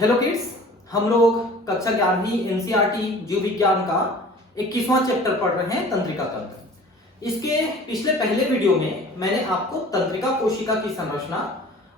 Hello kids, हम लोग कक्षा 11वीं एनसीईआरटी जीव विज्ञान का 21वां चैप्टर पढ़ रहे हैं तंत्रिका तंत्र। इसके पिछले पहले वीडियो में मैंने आपको तंत्रिका कोशिका की संरचना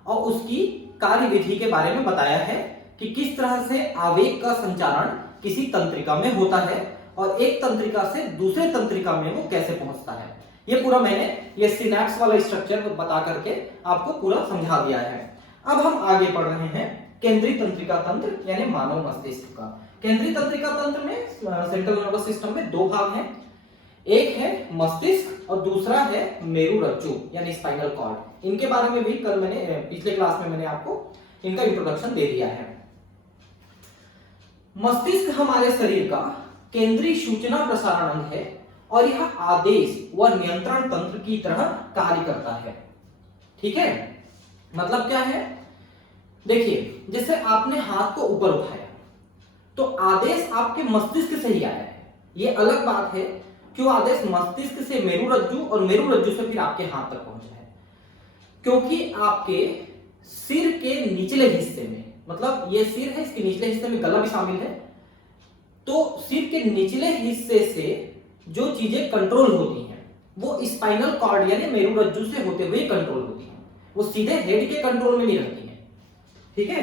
और उसकी कार्यविधि के बारे में बताया है कि किस तरह से आवेग का संचारण किसी तंत्रिका में होता है और एक तंत्रिका से दूसरे तंत्रिका में वो कैसे पहुंचता है। ये पूरा मैंने ये सिनैप्स वाला स्ट्रक्चर बता करके आपको पूरा समझा दिया है। अब हम आगे पढ़ रहे हैं केंद्रीय तंत्रिका तंत्र यानी मानव मस्तिष्क का। केंद्रीय तंत्रिका तंत्र में सेंट्रल नर्वस सिस्टम में दो भाग हैं, एक है मस्तिष्क और दूसरा है मेरुरज्जु यानी स्पाइनल कॉर्ड। इनके बारे में भी कल मैंने पिछले क्लास में मैंने आपको इनका इंट्रोडक्शन दे दिया है। मस्तिष्क हमारे शरीर का केंद्रीय सूचना प्रसारण अंग है और यह आदेश व नियंत्रण तंत्र की तरह कार्य करता है। ठीक है, मतलब क्या है, देखिए जैसे आपने हाथ को ऊपर उठाया तो आदेश आपके मस्तिष्क से ही आया है। ये अलग बात है कि वो आदेश मस्तिष्क से मेरुरज्जु और मेरुरज्जु से फिर आपके हाथ तक पहुंचा है, क्योंकि आपके सिर के निचले हिस्से में, मतलब ये सिर है, इसके निचले हिस्से में गला भी शामिल है, तो सिर के निचले हिस्से से जो चीजें कंट्रोल होती हैं वो स्पाइनल कॉर्ड यानी मेरुरज्जु से होते हुए कंट्रोल होती हैं, वो सीधे हेड के कंट्रोल में नहीं रहती हैं। ठीक है,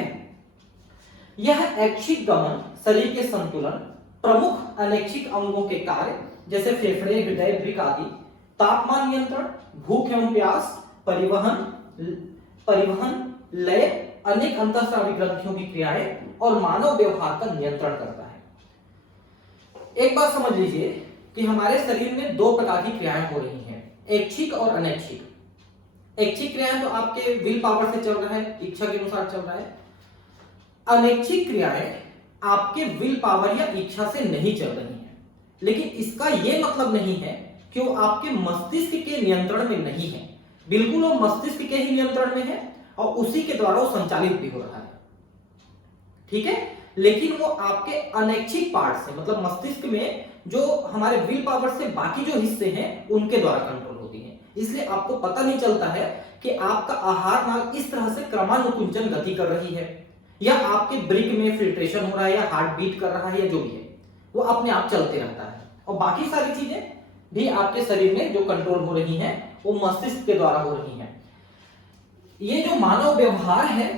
यह ऐच्छिक गमन, शरीर के संतुलन, प्रमुख अनैच्छिक अंगों के कार्य जैसे फेफड़े, हृदय, वृक्क आदि, तापमान नियंत्रण, भूख एवं प्यास, परिवहन, लय, अनेक अंतःस्रावी ग्रंथियों की क्रियाएं और मानव व्यवहार का नियंत्रण करता है। एक बात समझ लीजिए कि हमारे शरीर में दो प्रकार की क्रियाएं हो रही हैं, ऐच्छिक और अनैच्छिक। ऐच्छिक क्रियाएं तो आपके विल पावर से चल रहा है, इच्छा के अनुसार चल रहा है। अनैच्छिक क्रियाएं आपके विल पावर या इच्छा से नहीं चल रही हैं, लेकिन इसका यह मतलब नहीं है कि वो आपके मस्तिष्क के नियंत्रण में नहीं है। बिल्कुल वो मस्तिष्क के ही नियंत्रण में है और उसी के द्वारा वो संचालित भी हो रहा है। ठीक है, लेकिन वो आपके अनैच्छिक पार्ट से, मतलब मस्तिष्क में जो हमारे विल पावर से बाकी जो हिस्से हैं उनके द्वारा कंट्रोल होती है। इसलिए आपको पता नहीं चलता है कि आपका आहार नाल इस तरह से क्रमानुकुंचन गति कर रही है या आपके ब्रिक में फिल्ट्रेशन हो रहा है या हार्ट बीट कर रहा है या जो भी है वो अपने आप चलते रहता है, और बाकी सारी चीजें भी आपके शरीर में जो कंट्रोल हो रही हैं वो मस्तिष्क के द्वारा हो रही हैं। ये जो मानव व्यवहार है,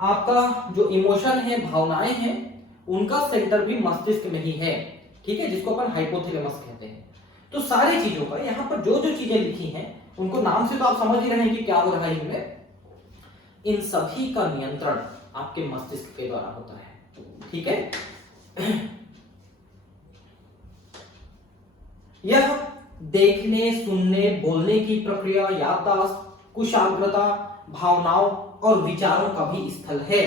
आपका जो इमोशन है, भावनाएं हैं, उनका सेंटर भी मस्तिष्क में ही है। ठीक है, जिसको अपन हाइपोथैलेमस कहते हैं। तो सारी चीजों का यहाँ पर जो जो चीजें लिखी हैं उनको नाम से तो आप समझ ही रहे हैं कि क्या हो रहा है इनमें। इन सभी का नियंत्रण आपके मस्तिष्क के द्वारा होता है। ठीक है, यह देखने, सुनने, बोलने की प्रक्रिया, याददाश्त, कुशाग्रता, भावनाओं और विचारों का भी स्थल है।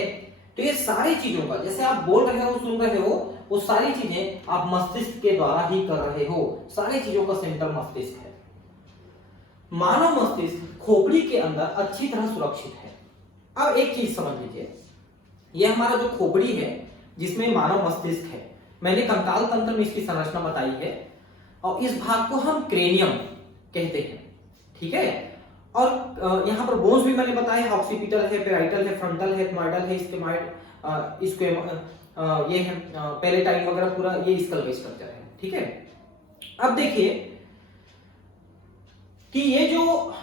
तो ये सारी चीजों का, जैसे आप बोल रहे हो, सुन रहे हो, वो सारी चीजें आप मस्तिष्क के द्वारा ही कर रहे हो। सारी चीजों का सेंटर मस्तिष्क है। मानव मस्तिष्क खोपड़ी के अंदर अच्छी तरह सुरक्षित है। अब एक चीज समझ लीजिए, यह हमारा जो खोपड़ी है जिसमें मानव मस्तिष्क है, मैंने कंकाल तंत्र में इसकी संरचना बताई है और इस भाग को हम क्रेनियम कहते हैं। ठीक है, और यहां पर बोन्स भी मैंने बताया है, ऑक्सीपिटल है, पेराइटल है, फ्रंटल है, एथमॉइडल है, स्क्वेमॉइड, ये है पैलेटाइन वगैरह, पूरा ये स्कल का स्ट्रक्चर है। ठीक है, अब देखिए कि ये जो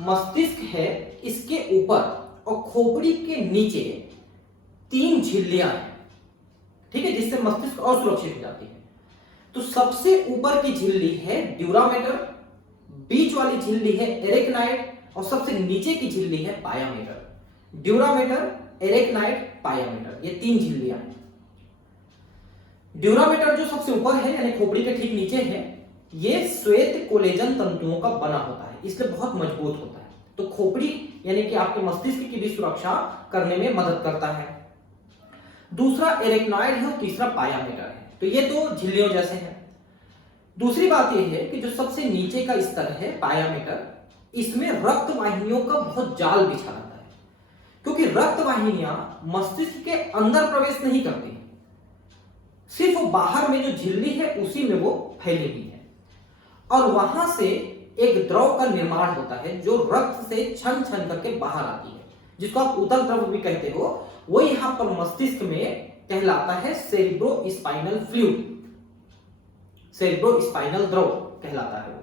मस्तिष्क है इसके ऊपर और खोपड़ी के नीचे 3 झिल्लियां हैं। ठीक है, जिससे मस्तिष्क और सुरक्षित हो जाती है। तो सबसे ऊपर की झिल्ली है ड्यूरामेटर, बीच वाली झिल्ली है एरेक्नाइड और सबसे नीचे की झिल्ली है पायामेटर। ड्यूरामेटर, एरेक्नाइड, पायामेटर, ये 3 झिल्लियां हैं। ड्यूरामेटर जो सबसे ऊपर है यानी खोपड़ी के ठीक नीचे है, ये श्वेत कोलेजन तंतुओं का बना होता है, इसलिए बहुत मजबूत होता है। तो खोपड़ी यानी कि आपके मस्तिष्क की भी सुरक्षा करने में मदद करता है। दूसरा एरेक्नॉइड है और तीसरा पायामेटर है। तो ये दो झिल्लियों जैसे हैं। दूसरी बात यह है कि जो सबसे नीचे का स्तर है पायामेटर, इसमें रक्त वाहिनियों का बहुत जाल बिछा रहता है, क्योंकि रक्त वाहिनियां मस्तिष्क के अंदर प्रवेश नहीं करती, सिर्फ बाहर में जो झिल्ली है उसी में वो फैली हुई है और वहां से एक द्रव का निर्माण होता है जो रक्त से छन छन करके बाहर आती है, जिसको आप उतल द्रव भी कहते हो। वो यहां पर मस्तिष्क में कहलाता है सेरिब्रोस्पाइनल फ्लूइड, सेरिब्रोस्पाइनल द्रव कहलाता है वो।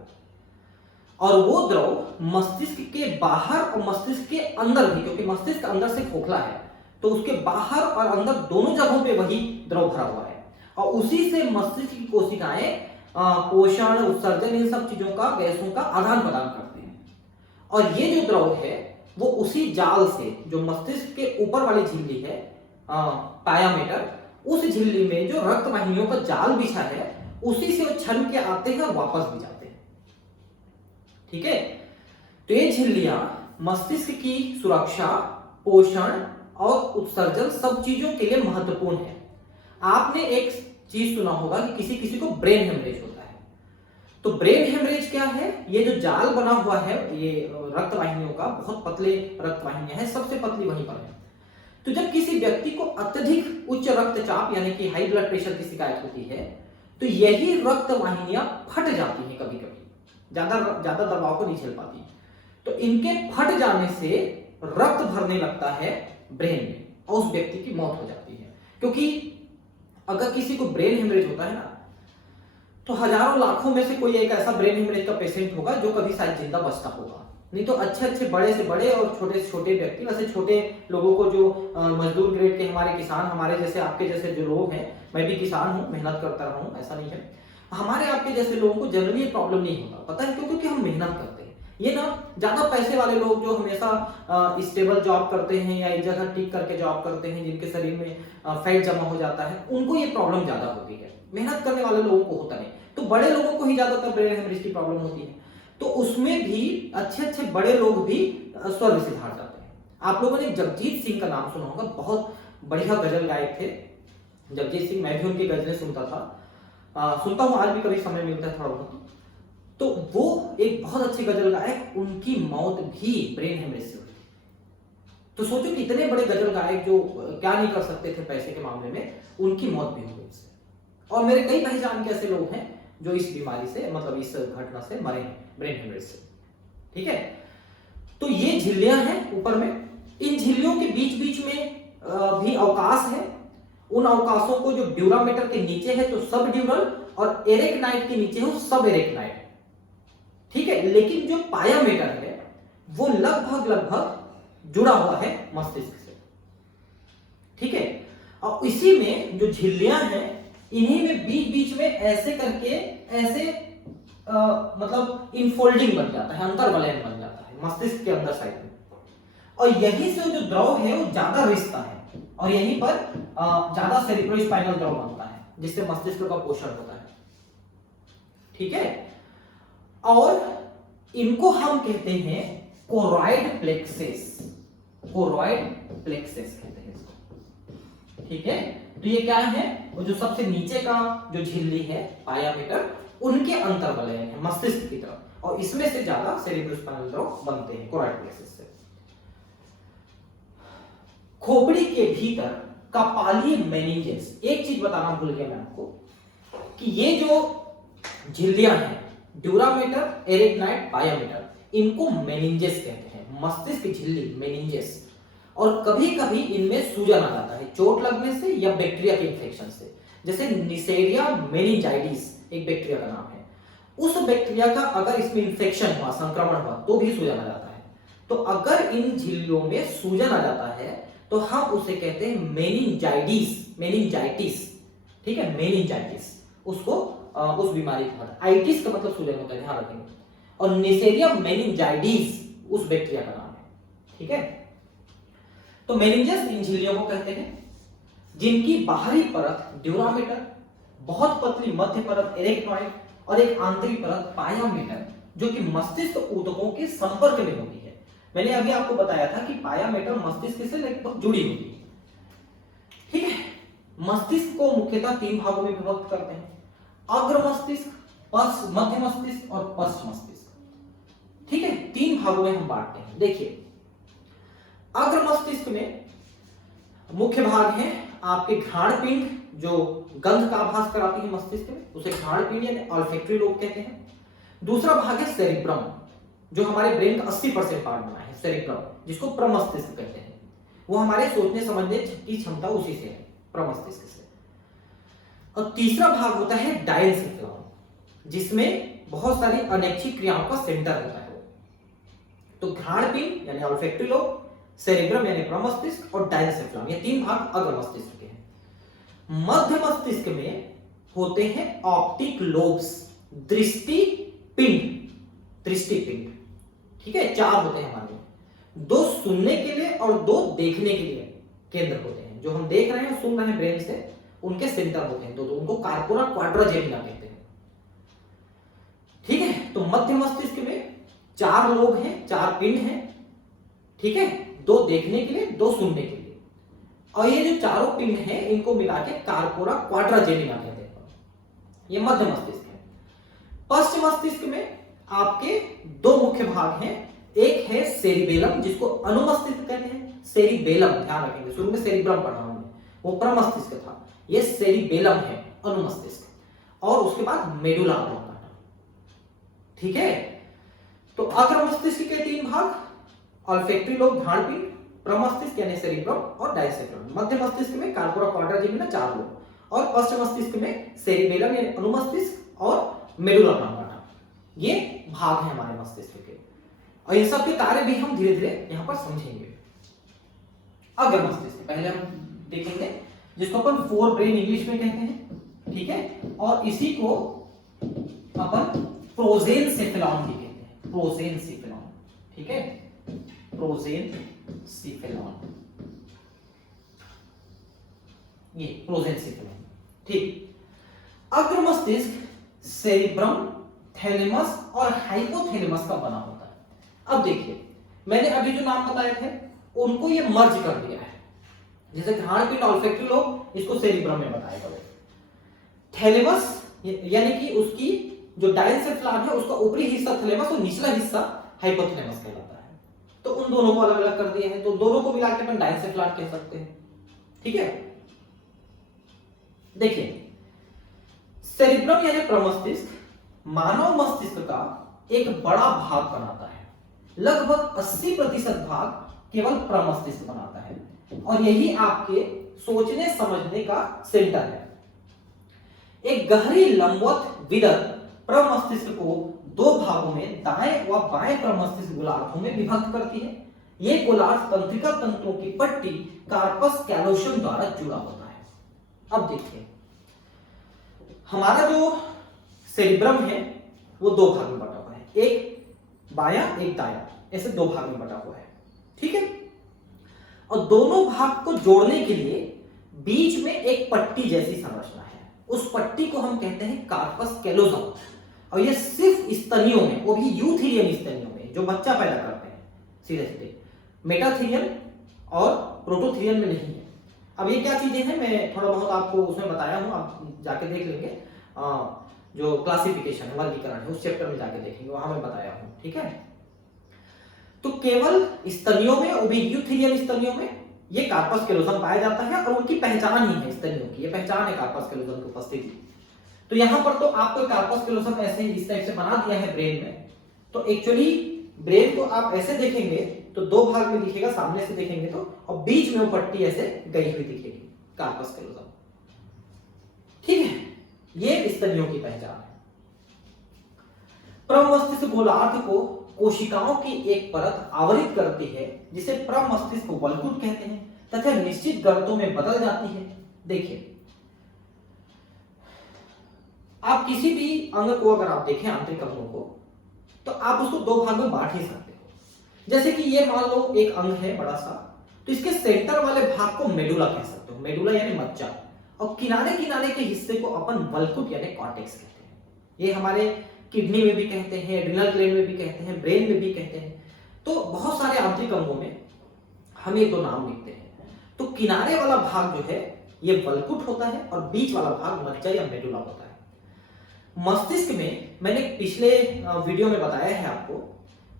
और वो द्रव मस्तिष्क के बाहर और मस्तिष्क के अंदर भी, क्योंकि मस्तिष्क अंदर से खोखला है तो उसके बाहर और अंदर दोनों जगहों पे वही द्रव भरा हुआ है, और उसी से मस्तिष्क की कोशिकाएं पोषण, उत्सर्जन, इन सब चीजों का, गैसों का आदान प्रदान करते हैं। और ये जो द्रव है वो उसी जाल से, जो मस्तिष्क के ऊपर वाली झिल्ली है पायामेटर, उस झिल्ली में जो रक्त वाहिनियों का जाल बिछा है उसी से वो छन के आते हैं और वापस भी जाते हैं। ठीक है, तो ये झिल्लियां मस्तिष्क की सुरक्षा, पोषण और उत्सर्जन सब चीजों के लिए महत्वपूर्ण है। आपने एक चीज सुना होगा कि किसी किसी को ब्रेन हेमरेज होता है। तो ब्रेन हेमरेज क्या है? ये जो जाल बना हुआ है ये रक्त वाहिनियों का, बहुत पतले रक्त वाहिनियां हैं, सबसे पतली वहीं पर है। तो जब किसी व्यक्ति को अत्यधिक उच्च रक्तचाप यानी कि हाई ब्लड प्रेशर की शिकायत होती है तो यही रक्त वाहिनियां फट जाती हैं, कभी कभी ज्यादा दबाव को नहीं झेल पाती, तो इनके फट जाने से रक्त भरने लगता है ब्रेन में और उस व्यक्ति की मौत हो जाती है। क्योंकि अगर किसी को ब्रेन हेमरेज होता है ना, तो हजारों लाखों में से कोई एक ऐसा ब्रेन हेमरेज का पेशेंट होगा जो कभी शायद जिंदा बचता होगा, नहीं तो अच्छे बड़े से बड़े और छोटे से छोटे व्यक्ति, वैसे छोटे लोगों को जो मजदूर ग्रेड के हमारे किसान, हमारे जैसे आपके जैसे जो लोग हैं, मैं भी किसान हूं, मेहनत करता रहा हूं, ऐसा नहीं है, हमारे आपके जैसे लोगों को जनरली ये प्रॉब्लम नहीं होता। पता है क्यों? क्योंकि हम मेहनत करते हैं। ये ना ज्यादा पैसे वाले लोग जो हमेशा स्टेबल जॉब करते हैं या एक जगह टिक करके जॉब करते हैं, जिनके शरीर में फैट जमा हो जाता है, उनको ये प्रॉब्लम ज्यादा होती है। मेहनत करने वाले लोगों को होता नहीं। तो बड़े लोगों को ही ज्यादातर ब्रेन हेमरेज की प्रॉब्लम होती है। तो उसमें भी अच्छे बड़े लोग भी स्वर्ग से हार जाते हैं। आप लोगों ने जगजीत सिंह का नाम सुना होगा, बहुत बढ़िया गजल गायक थे जगजीत सिंह। मैं भी उनकी गजलें सुनता हूँ, आज भी कभी समय मिलता है थोड़ा बहुत। तो वो एक बहुत अच्छे गजल गायक, उनकी मौत भी ब्रेन हेमरेज से हुई। तो सोचो कि इतने बड़े गजल गायक जो क्या नहीं कर सकते थे पैसे के मामले में, उनकी मौत भी हो गई इससे। और मेरे कई पहचान के ऐसे लोग हैं जो इस बीमारी से, मतलब इस घटना से मरे हैं, ब्रेन हेमरेज से। ठीक है, तो ये झिल्लियां हैं ऊपर में। इन झिल्लियों के बीच बीच में भी अवकाश है। उन अवकाशों को जो ड्यूरामेटर के नीचे है तो सब ड्यूरल, और एरेक्नाइट के नीचे है सब एरेक्नाइट। ठीक है, लेकिन जो पायामेटर है वो लगभग जुड़ा हुआ है मस्तिष्क से। ठीक है, और इसी में जो झिल्लियां हैं, इन्हीं में बीच बीच में ऐसे करके ऐसे मतलब इनफोल्डिंग बन जाता है, अंतर्वलयन बन जाता है मस्तिष्क के अंदर साइड में, और यहीं से जो द्रव है वो ज्यादा रिश्ता है, और यहीं पर ज्यादा सेरिब्रोस्पाइनल द्रव बनता है जिससे मस्तिष्क का पोषण होता है। ठीक है, और इनको हम कहते हैं कोरॉइड प्लेक्सेस, कोरॉइड प्लेक्सेस कहते हैं इसको। ठीक है, तो ये क्या है? वो जो सबसे नीचे का जो झिल्ली है पायामेटर, उनके अंतर्वलयन है मस्तिष्क की तरफ, और इसमें से ज्यादा सेरिब्रोस्पाइनल द्रव बनते हैं कोरॉइड प्लेक्सेस से। खोपड़ी के भीतर का पालीय मेनिंजेस, एक चीज बताना भूल गया मैं आपको कि ये जो झिल्लियां हैं ड्यूरामेटर, एरेक्नाइट, पायामेटर, इनको मेनिंजेस कहते हैं, मस्तिष्क झिल्ली मेनिंजेस। और कभी कभी इनमें सूजन आ जाता है चोट लगने से या बैक्टीरिया के इन्फेक्शन से, जैसे निसेरिया मेनिंजाइटिस एक बैक्टीरिया का नाम है। उस बैक्टीरिया का अगर इसमें इन्फेक्शन हुआ, संक्रमण हुआ, तो भी सूजन आ जाता है। तो अगर इन झिल्लियों में सूजन आ जाता है तो हम उसे कहते हैं मेनिंजाइटिस। ठीक है, मेनिंजाइटिस, उसको उस बीमारी का आइटिस का मतलब सूजन होता है, ध्यान रखेंगे। और निसेरिया मेनिंजाइटिस उस बैक्टीरिया का नाम है। ठीक है, तो मेनिंजेस इन झिल्लियों को कहते हैं जिनकी बाहरी परत ड्यूरामेटर, बहुत पतली मध्य परत एरेक्नॉइड, और एक आंतरिक परत पायामेटर जो कि मस्तिष्क ऊतकों के संपर्क में होती है। मैंने अभी आपको बताया था कि पायामेटर मस्तिष्क से लगभग जुड़ी होती है। ठीक है, मस्तिष्क को मुख्यतः 3 भागों में विभक्त करते हैं, अग्र मस्तिष्क, मध्य मस्तिष्क और पश्च मस्तिष्क। ठीक है, 3 भागों में हम बांटते हैं। देखिए, अग्र मस्तिष्क में मुख्य भाग है आपके घ्राण पिंड, जो गंध का आभास कराती है मस्तिष्क में, उसे घ्राण पिंड यानी ऑल्फैक्टरी लोब कहते हैं। दूसरा भाग है सेरिब्रम, जो हमारे ब्रेन का 80% पार्ट बना है, सेरिब्रम, जिसको प्रमस्तिष्क कहते हैं। वो हमारे सोचने समझने की क्षमता उसी से है, प्रमस्तिष्क से। और तीसरा भाग होता है डायनसेफलॉन, जिसमें बहुत सारी अनैच्छिक क्रियाओं का सेंटर होता है। तो घ्राण पिंड यानी ऑल्फैक्टरी लोब, सेरेब्रम यानी प्रमस्तिष्क और डायनसेफलॉन, ये तीन भाग अग्र मस्तिष्क के हैं। मध्य मस्तिष्क में होते हैं ऑप्टिक लोब्स, दृष्टि पिंड, दृष्टि पिंड, ठीक है, चार होते हैं हमारे, दो सुनने के लिए और दो देखने के लिए केंद्र होते हैं। जो हम देख रहे हैं सुन रहे हैं ब्रेन से, उनके सेंटर होते हैं दो, उनको कार्पोरा क्वाड्राजेमिना कहते हैं, ठीक है। तो मध्य मस्तिष्क में चार लोब हैं, चार पिंड हैं, ठीक है, दो देखने के लिए, दो सुनने के लिए, और ये जो चारों पिंड हैं इनको मिला के कार्पोरा क्वाड्राजेमिना कहते हैं, ये मध्य मस्तिष्क है। पश्च मस्तिष्क में आपके दो मुख्य भाग हैं, एक है सेरिबेलम जिसको अनुमस्तिष्क कहते हैं, सेरिबेलम ध्यान रखेंगे, शुरू में सेरिब्रम पढ़ा हमने, वो प्रमस्तिष्क था, ये सेरिबेलम है अनुमस्तिष्क, और उसके बाद मेडुला ऑब्लांगाटा, ठीक है। तो अग्र मस्तिष्क के तीन भाग, ऑल्फैक्टरी लोब, घ्राण पिंड, प्रमस्तिष्क यानी सेरिब्रम और डायसेफ्रम। मध्य मस्तिष्क में कार्पोरा क्वाड्राजेमिना चार लोब, और पश्च मस्तिष्क में सेरिबेलम यानी अनुमस्तिष्क और मेडुला ऑब्लांगाटा, ये भाग है हमारे मस्तिष्क के, और इन सब के कार्य भी हम धीरे धीरे यहाँ पर समझेंगे। अग्र मस्तिष्क पहले हम देखेंगे, जिसको अपन फोर ब्रेन इंग्लिश में कहते हैं, ठीक है, और इसी को अपन प्रोजेनसेफेलॉन भी कहते हैं, प्रोजेनसेफेलॉन, ठीक है, प्रोजेनसेफेलॉन, ये प्रोजेनसेफेलॉन, ठीक। अग्र मस्तिष्क सेरिब्रम, थैलेमस और हाइपोथैलेमस का बना होता है। अब देखिए, मैंने अभी जो नाम बताए थे उनको ये मर्ज कर दिया है, जैसे घ्राण पिंड, ऑल्फैक्टरी लोब, इसको सेरिब्रम में बताया गया। थैलेमस यानी कि उसकी जो डायनसेफलॉन है उसका ऊपरी हिस्सा थैलेमस और निचला हिस्सा हाइपोथैलेमस कहलाता है, तो उन दोनों को अलग अलग कर दिए हैं, तो दोनों को मिलाकर अपन डायनसेफलॉन कह सकते हैं, ठीक है। देखिए, सेरिब्रम यानी प्रमस्तिष्क मानव मस्तिष्क का एक बड़ा भाग बनाता है, लगभग 80% भाग केवल प्रमस्तिष्क बनाता है, और यही आपके सोचने समझने का सेंटर है। एक गहरी लंबवत विदर प्रमस्तिष्क को दो भागों में, दाएं व बाएं प्रमस्तिष्क गोलार्धों में विभक्त करती है। ये गोलार्ध तंत्रिका तंतुओं की पट्टी कार्पस कैलोशियम द्वारा जुड़ा होता है। अब देखिए, हमारा जो सेरिब्रम है वो दो भाग में बटा हुआ है, एक बायां एक दायां, ऐसे दो भाग में बटा हुआ है, ठीक है। और दोनों भाग को जोड़ने के लिए बीच में एक पट्टी जैसी संरचना है, उस पट्टी को हम कहते हैं कार्पस कैलोसम, और ये सिर्फ स्तनियों में, वो भी यूथेरियन स्तनियों में जो बच्चा पैदा करते हैं, सीधे सीधे, मेटाथीरियन और प्रोटोथीरियन में नहीं है। अब ये क्या चीजें हैं, मैं थोड़ा बहुत आपको उसमें बताया हूं, आप जाके देख लेंगे, जो क्लासिफिकेशन है, वर्गीकरण है, उस चैप्टर में जाके देखेंगे, वहां मैं बताया हूं, ठीक है। तो केवल स्तनियों में, वो भी यूथेरियन स्तनियों में, ये कार्पस कैलोसम पाया जाता है, और उनकी पहचान ही है स्तनियों की, ये पहचान है कार्पस कैलोसम की उपस्थिति। तो यहां पर तो आपको कार्पस कैलोसम ऐसे इस टाइप से बना दिया है ब्रेन में, तो एक्चुअली ब्रेन को आप ऐसे देखेंगे तो दो भाग में दिखेगा, सामने से देखेंगे तो, और बीच में वो पट्टी ऐसे गई हुई दिखेगी, कार्पस कैलोसम, ठीक है। ये स्तनियों की पहचान है। प्रमस्तिष्क गोलार्ध को कोशिकाओं की एक परत आवरित करती है, जिसे प्रमस्तिष्क वल्कुट कहते हैं, तथा निश्चित गर्तों में बदल जाती है। देखिए, आप किसी भी अंग को अगर आप देखें, आंतरिक अंगों को, तो आप उसको दो भाग में बांट ही सकते हो। जैसे कि ये मान लो एक अंग है बड़ा सा, तो इसके सेंटर वाले भाग को मेडुला कह सकते हो, मेडुला यानी मज्जा, और किनारे किनारे के हिस्से को अपन वल्कुट यानी कॉर्टेक्स कहते हैं। ये हमारे किडनी में भी कहते हैं, एड्रिनल ग्लैंड में भी कहते हैं, ब्रेन में भी कहते हैं। तो बहुत सारे आंतरिक अंगों में हम ये दो नाम लिखते हैं। तो किनारे वाला भाग जो है ये वल्कुट होता है, और बीच वाला भाग मज्जा या मेडुला होता है। मस्तिष्क में मैंने पिछले वीडियो में बताया है आपको,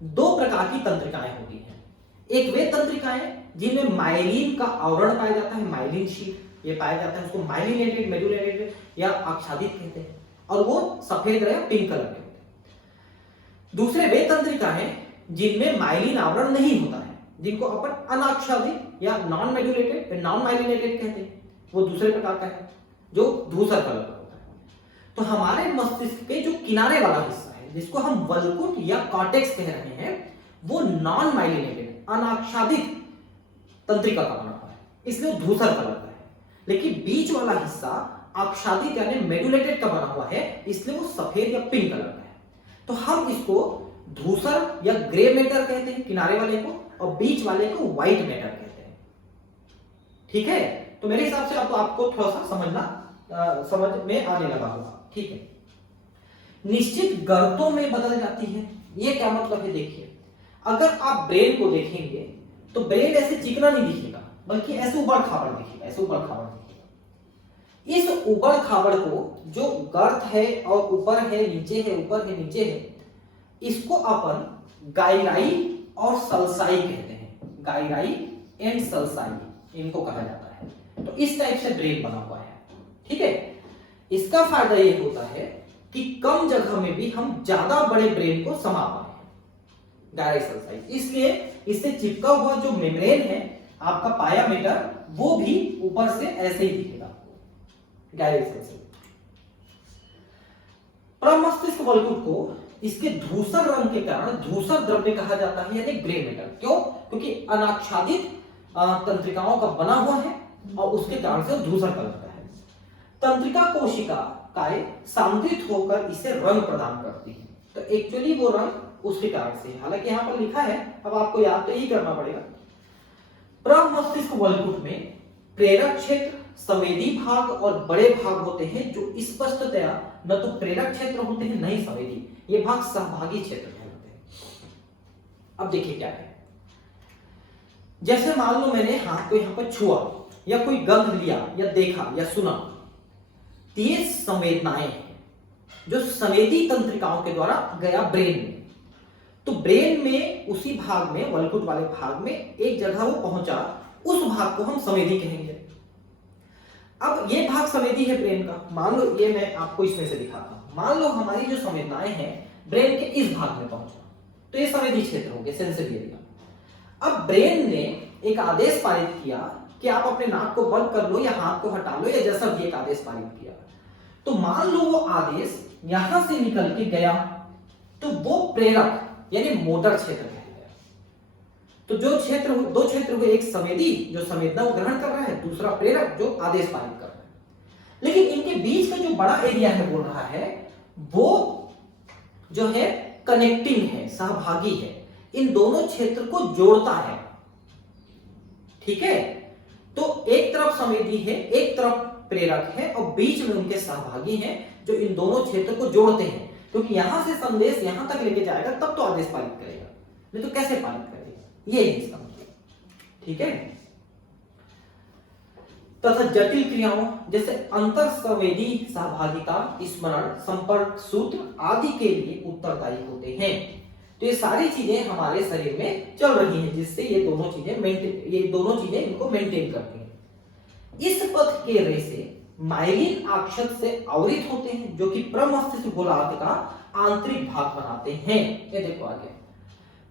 दो प्रकार की तंत्रिकाएं होती हैं। एक वे तंत्रिकाएं जिनमें माइलिन का आवरण पाया जाता है, माइलिन शीट ये पाया जाता है, उसको माइलिनेटेड मेडुलेटेड या आच्छादित कहते हैं, और वो सफेद रहे पिंक कलर के होते हैं। दूसरे वे तंत्रिकाएं जिनमें माइलिन आवरण नहीं होता है, जिनको अपन अनाच्छादित या नॉन मेडुलेटेड, नॉन माइलिनेटेड कहते हैं, वो दूसरे प्रकार का है जो धूसर कलर का होता है। तो हमारे मस्तिष्क के जो किनारे वाला हिस्सा है जिसको हम वल्कुट या कॉर्टेक्स कह रहे हैं, वो नॉन माइलिनेटेड, अनाच्छादित तंत्रिका का बना हुआ है, इसलिए धूसर कलर का है। लेकिन बीच वाला हिस्सा आच्छादित यानी मेडुलेटेड का बना हुआ है, इसलिए वो सफेद या पिंक कलर का है। तो हम इसको धूसर या ग्रे मैटर कहते हैं किनारे वाले को, और बीच वाले को व्हाइट मैटर कहते हैं। ठीक है, तो मेरे हिसाब से आपको थोड़ा सा समझ में आने लगा होगा। ठीक है, निश्चित गर्तों में बदल जाती है, ये क्या मतलब है? देखिए, अगर आप ब्रेन को देखेंगे तो ब्रेन ऐसे चिकना नहीं दिखेगा, बल्कि ऐसे उबड़ खाबड़ दिखेगा, ऐसे उबड़ खाबड़ दिखेगा। इस उबड़ खाबड़ को जो गर्त है और ऊपर है नीचे है, ऊपर है नीचे है, इसको अपन गायराई और सल्साई कहते हैं। गायराई एंड सल्साई इनको कहा जाता है। तो इस टाइप से ब्रेन बना हुआ है। ठीक है, इसका फायदा ये होता है कि कम जगह में भी हम ज्यादा बड़े ब्रेन को समा पाए, गायराई सल्साई। इसलिए इससे चिपका हुआ जो मेम्ब्रेन है आपका पायामेटर, वो भी ऊपर से ऐसे ही दिखेगा, गायराई सल्साई। प्रमस्तिष्क वल्कुट को इसके धूसर रंग के कारण धूसर द्रव्य कहा जाता है, यानी ग्रे मैटर। क्यों? क्योंकि अनाच्छादित तंत्रिकाओं का बना हुआ है और उसके कारण से धूसर कलर का है। तंत्रिका कोशिकाएं सांद्रित होकर इसे रंग प्रदान करती है। तो एक्चुअली वो रंग उसके कारण से, हालांकि यहां पर लिखा है, अब आपको याद तो यही करना पड़ेगा। प्रमस्तिष्क वल्कुट में प्रेरक क्षेत्र, संवेदी भाग और बड़े भाग होते हैं जो स्पष्टतया न तो प्रेरक क्षेत्र होते हैं, नहीं संवेदी। ये भाग सहभागी क्षेत्र कहलाते हैं। अब देखिए क्या है, जैसे मान लो मैंने हाथ को यहां पर छुआ या कोई गंध लिया या देखा या सुना, तो ये संवेदनाएं हैं जो संवेदी तंत्रिकाओं के द्वारा गया ब्रेन में। तो ब्रेन में उसी भाग में, वल्कुट वाले भाग में एक जगह वो पहुंचा, उस भाग को हम संवेदी कहेंगे। अब ये भाग संवेदी है ब्रेन का। मान लो ये मैं आपको इसमें से दिखाता हूं। मान लो हमारी जो संवेदनाएं हैं ब्रेन के इस भाग में पहुंचा, तो ये संवेदी क्षेत्र हो गया, सेंसरी एरिया। अब ब्रेन ने एक आदेश पारित किया कि आप अपने नाक को बंद कर लो या हाथ को हटा लो, या जैसा भी एक आदेश पारित किया। तो मान लो वो आदेश यहां से निकल के गया, तो वो प्रेरक यानी मोटर क्षेत्र कहलाया। तो जो क्षेत्र, दो क्षेत्र हुए, एक संवेदी जो संवेदना को ग्रहण कर रहा है, दूसरा प्रेरक जो आदेश पारित कर रहा है। लेकिन इनके बीच का जो बड़ा एरिया है बोल रहा है, वो जो है कनेक्टिंग है, सहभागी है, इन दोनों क्षेत्र को जोड़ता है। ठीक है, तो एक तरफ संवेदी है, एक तरफ प्रेरक है, और बीच में उनके सहभागी हैं जो इन दोनों क्षेत्र को जोड़ते हैं। क्योंकि यहां से संदेश यहां तक लेके जाएगा, तब तो आदेश पारित करेगा, नहीं तो कैसे पारित करेगा, ये है इसका मतलब। ठीक है, तथा जटिल क्रियाओं जैसे अंतर संवेदी सहभागिता, स्मरण, संपर्क सूत्र आदि के लिए उत्तरदायी होते हैं। तो ये सारी चीजें हमारे शरीर में चल रही हैं, जिससे ये दोनों चीजें इनको मेंटेन करती हैं। इस पथ के रेशे माइलिन अक्षत से आवृत होते हैं, जो कि प्रमस्तिष्क गोलार्ध का आंतरिक भाग बनाते हैं। ये देखो आगे,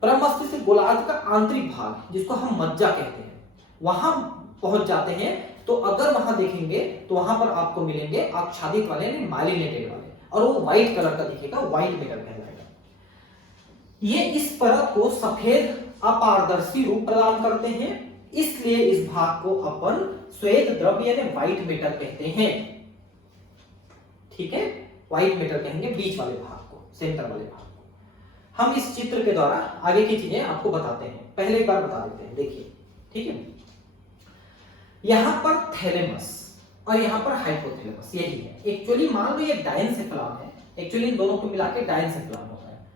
प्रमस्तिष्क गोलार्ध का आंतरिक भाग, जिसको हम मज्जा कहते हैं, वहां पहुंच जाते हैं। तो अगर वहां देखेंगे तो वहां पर आपको मिलेंगे आच्छादित वाले, माइलिनेटेड वाले, और वो व्हाइट कलर का दिखेगा, व्हाइट मैटर कहलाएगा। ये इस परत को सफेद अपारदर्शी रूप प्रदान करते हैं, इसलिए इस भाग को अपन श्वेत द्रव्य यानी व्हाइट मैटर कहते हैं। ठीक है, व्हाइट मैटर कहेंगे बीच वाले भाग को, सेंटर वाले भाग को। हम इस चित्र के द्वारा आगे की चीजें आपको बताते हैं, पहले एक बार बता देते हैं। देखिए, ठीक है, यहां पर थैलेमस और यहां पर हाइपोथैलेमस, यही है। एक्चुअली मान लो ये डायनसेफेलॉन है, एक्चुअली इन दोनों को मिला के डायनसेफेलॉन होता है।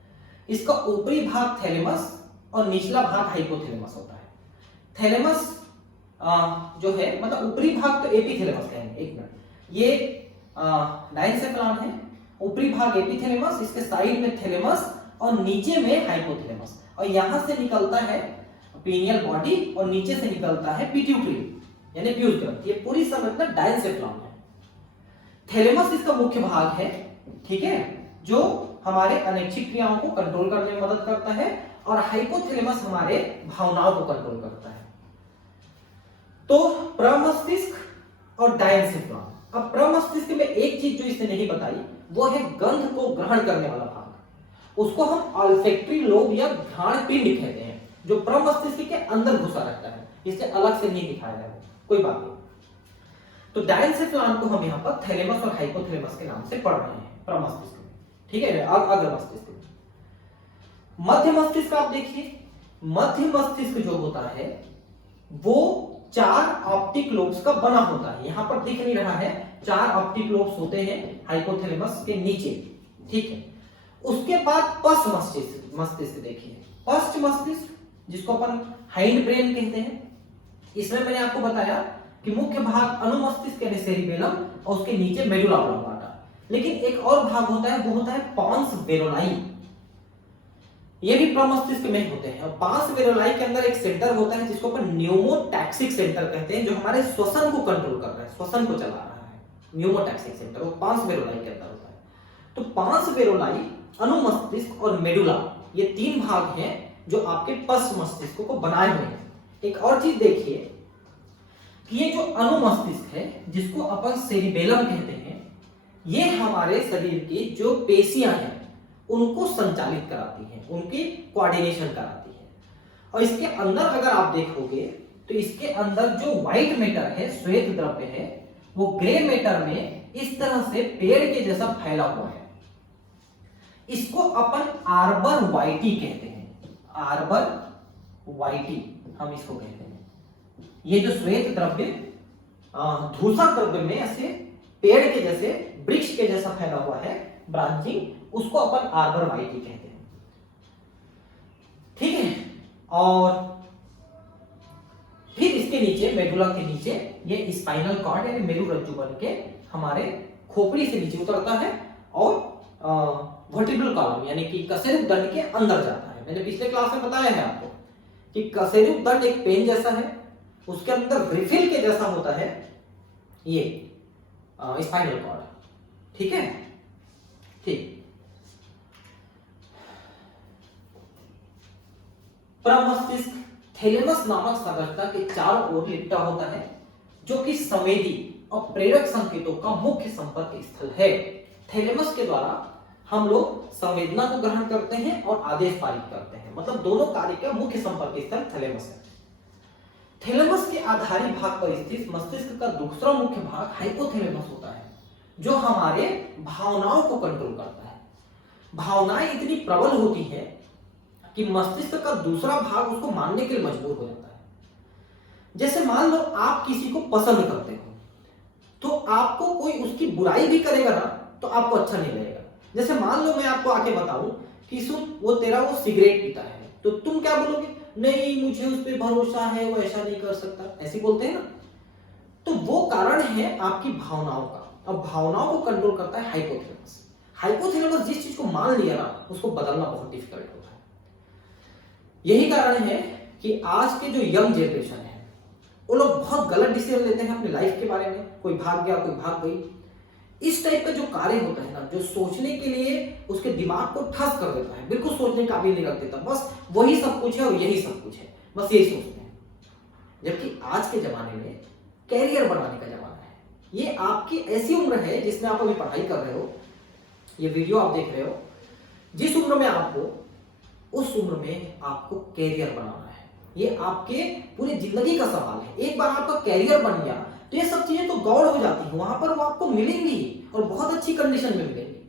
इसका ऊपरी भाग थैलेमस और निचला भाग हाइपोथैलेमस होता है। थैलेमस जो है, मतलब ऊपरी भाग तो एपिथैलेमस कहेंगे। एक मिनट, ये डायनसेफेलॉन है, ऊपरी भाग एपिथैलेमस, इसके साइड में थैलेमस और नीचे में हाइपोथैलेमस, और यहां से निकलता है पीनियल बॉडी और नीचे से निकलता है पिट्यूटरी यानी पीयूष ग्रंथि। ये पूरी संरचना डायनसेफेलॉन है। थैलेमस इसका मुख्य भाग है, ठीक है, जो हमारे अनैच्छिक क्रियाओं को कंट्रोल करने में मदद करता है, और हाइपोथैलेमस हमारे भावनाओं को कंट्रोल करता है। तो प्रमस्तिष्क और डायनसेफलॉन। अब प्रमस्तिष्क में एक चीज जो इसने नहीं बताई वो है गंध को ग्रहण करने वाला भाग, उसको हम ऑल्फैक्टरी लोब या घ्राण पिंड कहते हैं, जो प्रमस्तिष्क के अंदर घुसा रहता है, इसे अलग से नहीं दिखाया है, कोई बात नहीं। तो डायनसेफलॉन को हम यहाँ पर थैलेमस और हाइपोथैलेमस के नाम से पढ़ रहे हैं प्रमस्तिष्क में, ठीक है, अग्र मस्तिष्क में। मध्य मस्तिष्क आप देखिए, मध्य मस्तिष्क जो होता है वो 4 ऑप्टिक लोब्स का बना होता है, यहां पर दिख नहीं रहा है, 4 ऑप्टिक लोब्स होते हैं हाइपोथैलेमस के नीचे, ठीक है। उसके बाद पश्च मस्तिष्क, मस्तिष्क देखिए, पश्च मस्तिष्क जिसको अपन हाइंड ब्रेन कहते हैं, इसमें मैंने आपको बताया कि मुख्य भाग अनुमस्तिष्क यानी सेरिबेलम और उसके नीचे मेडुला ऑब्लांगेटा, लेकिन एक और भाग होता है वो होता है पांस वेरोलाई, ये भी प्रमस्तिष्क में होते हैं। और पांस वेरोलाई के अंदर एक सेंटर होता है जिसको अपन न्यूमोटैक्सिक सेंटर कहते हैं, जो हमारे श्वसन को कंट्रोल कर रहा है, श्वसन को चला रहा है, न्यूमोटैक्सिक सेंटर वो पांस वेरोलाई के अंदर होता है। तो पांस वेरोलाई, अनुमस्तिष्क और मेडुला, ये 3 भाग हैं जो आपके पश्च मस्तिष्क को बनाए हुए हैं। एक और चीज देखिए कि ये जो अनुमस्तिष्क है जिसको अपन सेरिबेलम कहते हैं, ये हमारे शरीर की जो पेशियां हैं उनको संचालित कराती है, उनकी कोऑर्डिनेशन कराती है। और इसके अंदर अगर आप देखोगे तो इसके अंदर जो व्हाइट मैटर है, श्वेत द्रव्य है, वो ग्रे मैटर में इस तरह से पेड़ के जैसा फैला हुआ है, इसको अपन आर्बर वाइटी कहते हैं, आर्बर वाइटी हम इसको कहते हैं। ये जो श्वेत द्रव्य धूसर द्रव्य में ऐसे पेड़ के जैसे, वृक्ष के जैसा फैला हुआ है, ब्रांचिंग, उसको अपन आर्बर वाइटी कहते हैं, ठीक है। और फिर इसके नीचे, मेडुला के नीचे, ये स्पाइनल कॉर्ड यानी मेरुरज्जु बन के हमारे खोपड़ी से नीचे उतरता है और वर्टिब्रल कॉलम यानी कि कशेरुक दंड के अंदर जाता है। मैंने पिछले क्लास में बताया है आपको कि कशेरुक दंड एक पेन जैसा है, उसके अंदर रिफिल के जैसा होता है ये स्पाइनल कॉर्ड, ठीक है, ठीक। प्रमस्तिष्क थैलेमस नामक संरचना के चारों ओर लिपटा होता है, जो कि संवेदी और प्रेरक संकेतों का मुख्य संपर्क स्थल है। थैलेमस के द्वारा हम लोग संवेदना को ग्रहण करते हैं और आदेश पारित करते हैं, मतलब दोनों कार्य का मुख्य संपर्क स्थल थैलेमस है। थैलेमस के आधारी भाग पर स्थित मस्तिष्क का दूसरा मुख्य भाग हाइपोथैलेमस होता है, जो हमारे भावनाओं को कंट्रोल करता है। भावनाएं इतनी प्रबल होती है कि मस्तिष्क का दूसरा भाग उसको मानने के लिए मजबूर हो जाता है। जैसे मान लो आप किसी को पसंद करते हो, तो आपको कोई उसकी बुराई भी करेगा ना तो आपको अच्छा नहीं लगेगा। जैसे मान लो मैं आपको आके बताऊं कि सुन वो तेरा वो सिगरेट पीता है, तो तुम क्या बोलोगे, नहीं मुझे उस पर भरोसा है, वो ऐसा नहीं कर सकता, ऐसे बोलते हैं ना। तो वो कारण है आपकी भावनाओं का। अब भावनाओं को कंट्रोल करता है हाइपोथैलेमस। हाइपोथैलेमस जिस चीज को मान लिया ना, उसको बदलना बहुत डिफिकल्ट होता है। यही कारण है कि आज के जो यंग जनरेशन है वो लोग बहुत गलत डिसीजन लेते हैं अपने लाइफ के बारे में, कोई भाग गया, कोई भाग गई। इस टाइप का जो कार्य होता है ना, जो सोचने के लिए उसके दिमाग को ठस कर देता है, बिल्कुल सोचने काबिल नहीं रख देता, बस वही सब कुछ है और यही सब कुछ है, बस यही सोचते हैं। जबकि आज के जमाने में कैरियर बनाने का जमाना है। ये आपकी ऐसी उम्र है जिसमें आप अभी पढ़ाई कर रहे हो, ये वीडियो आप देख रहे हो, जिस उम्र में आप हो उस उम्र में आपको कैरियर बनाना है। ये आपके पूरी जिंदगी का सवाल है। एक बार आपका कैरियर बन गया तो ये सब चीजें तो गौड़ हो जाती हैं, वहां पर वो आपको मिलेंगी और बहुत अच्छी कंडीशन में मिलेंगी।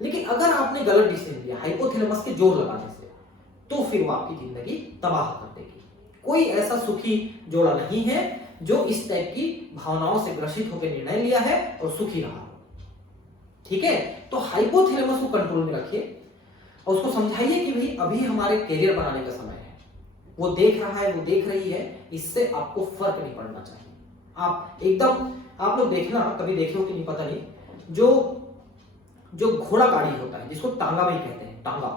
लेकिन अगर आपने गलत डिसीजन लिया हाइपोथैलेमस के जोर लगाने से, तो फिर वो आपकी जिंदगी तबाह कर देगी। कोई ऐसा सुखी जोड़ा नहीं है जो इस टाइप की भावनाओं से ग्रसित होकर निर्णय लिया है और सुखी रहा हो, ठीक है। तो हाइपोथैलेमस को कंट्रोल में रखिए और उसको समझाइए कि भाई अभी हमारे कैरियर बनाने का समय है, वो देख रहा है, वो देख रही है, इससे आपको फर्क नहीं पड़ना चाहिए। आप एकदम, आप लोग देखना, कभी देखे हो कि नहीं पता नहीं, जो घोड़ा गाड़ी होता है जिसको टांगा भी कहते हैं, टांगा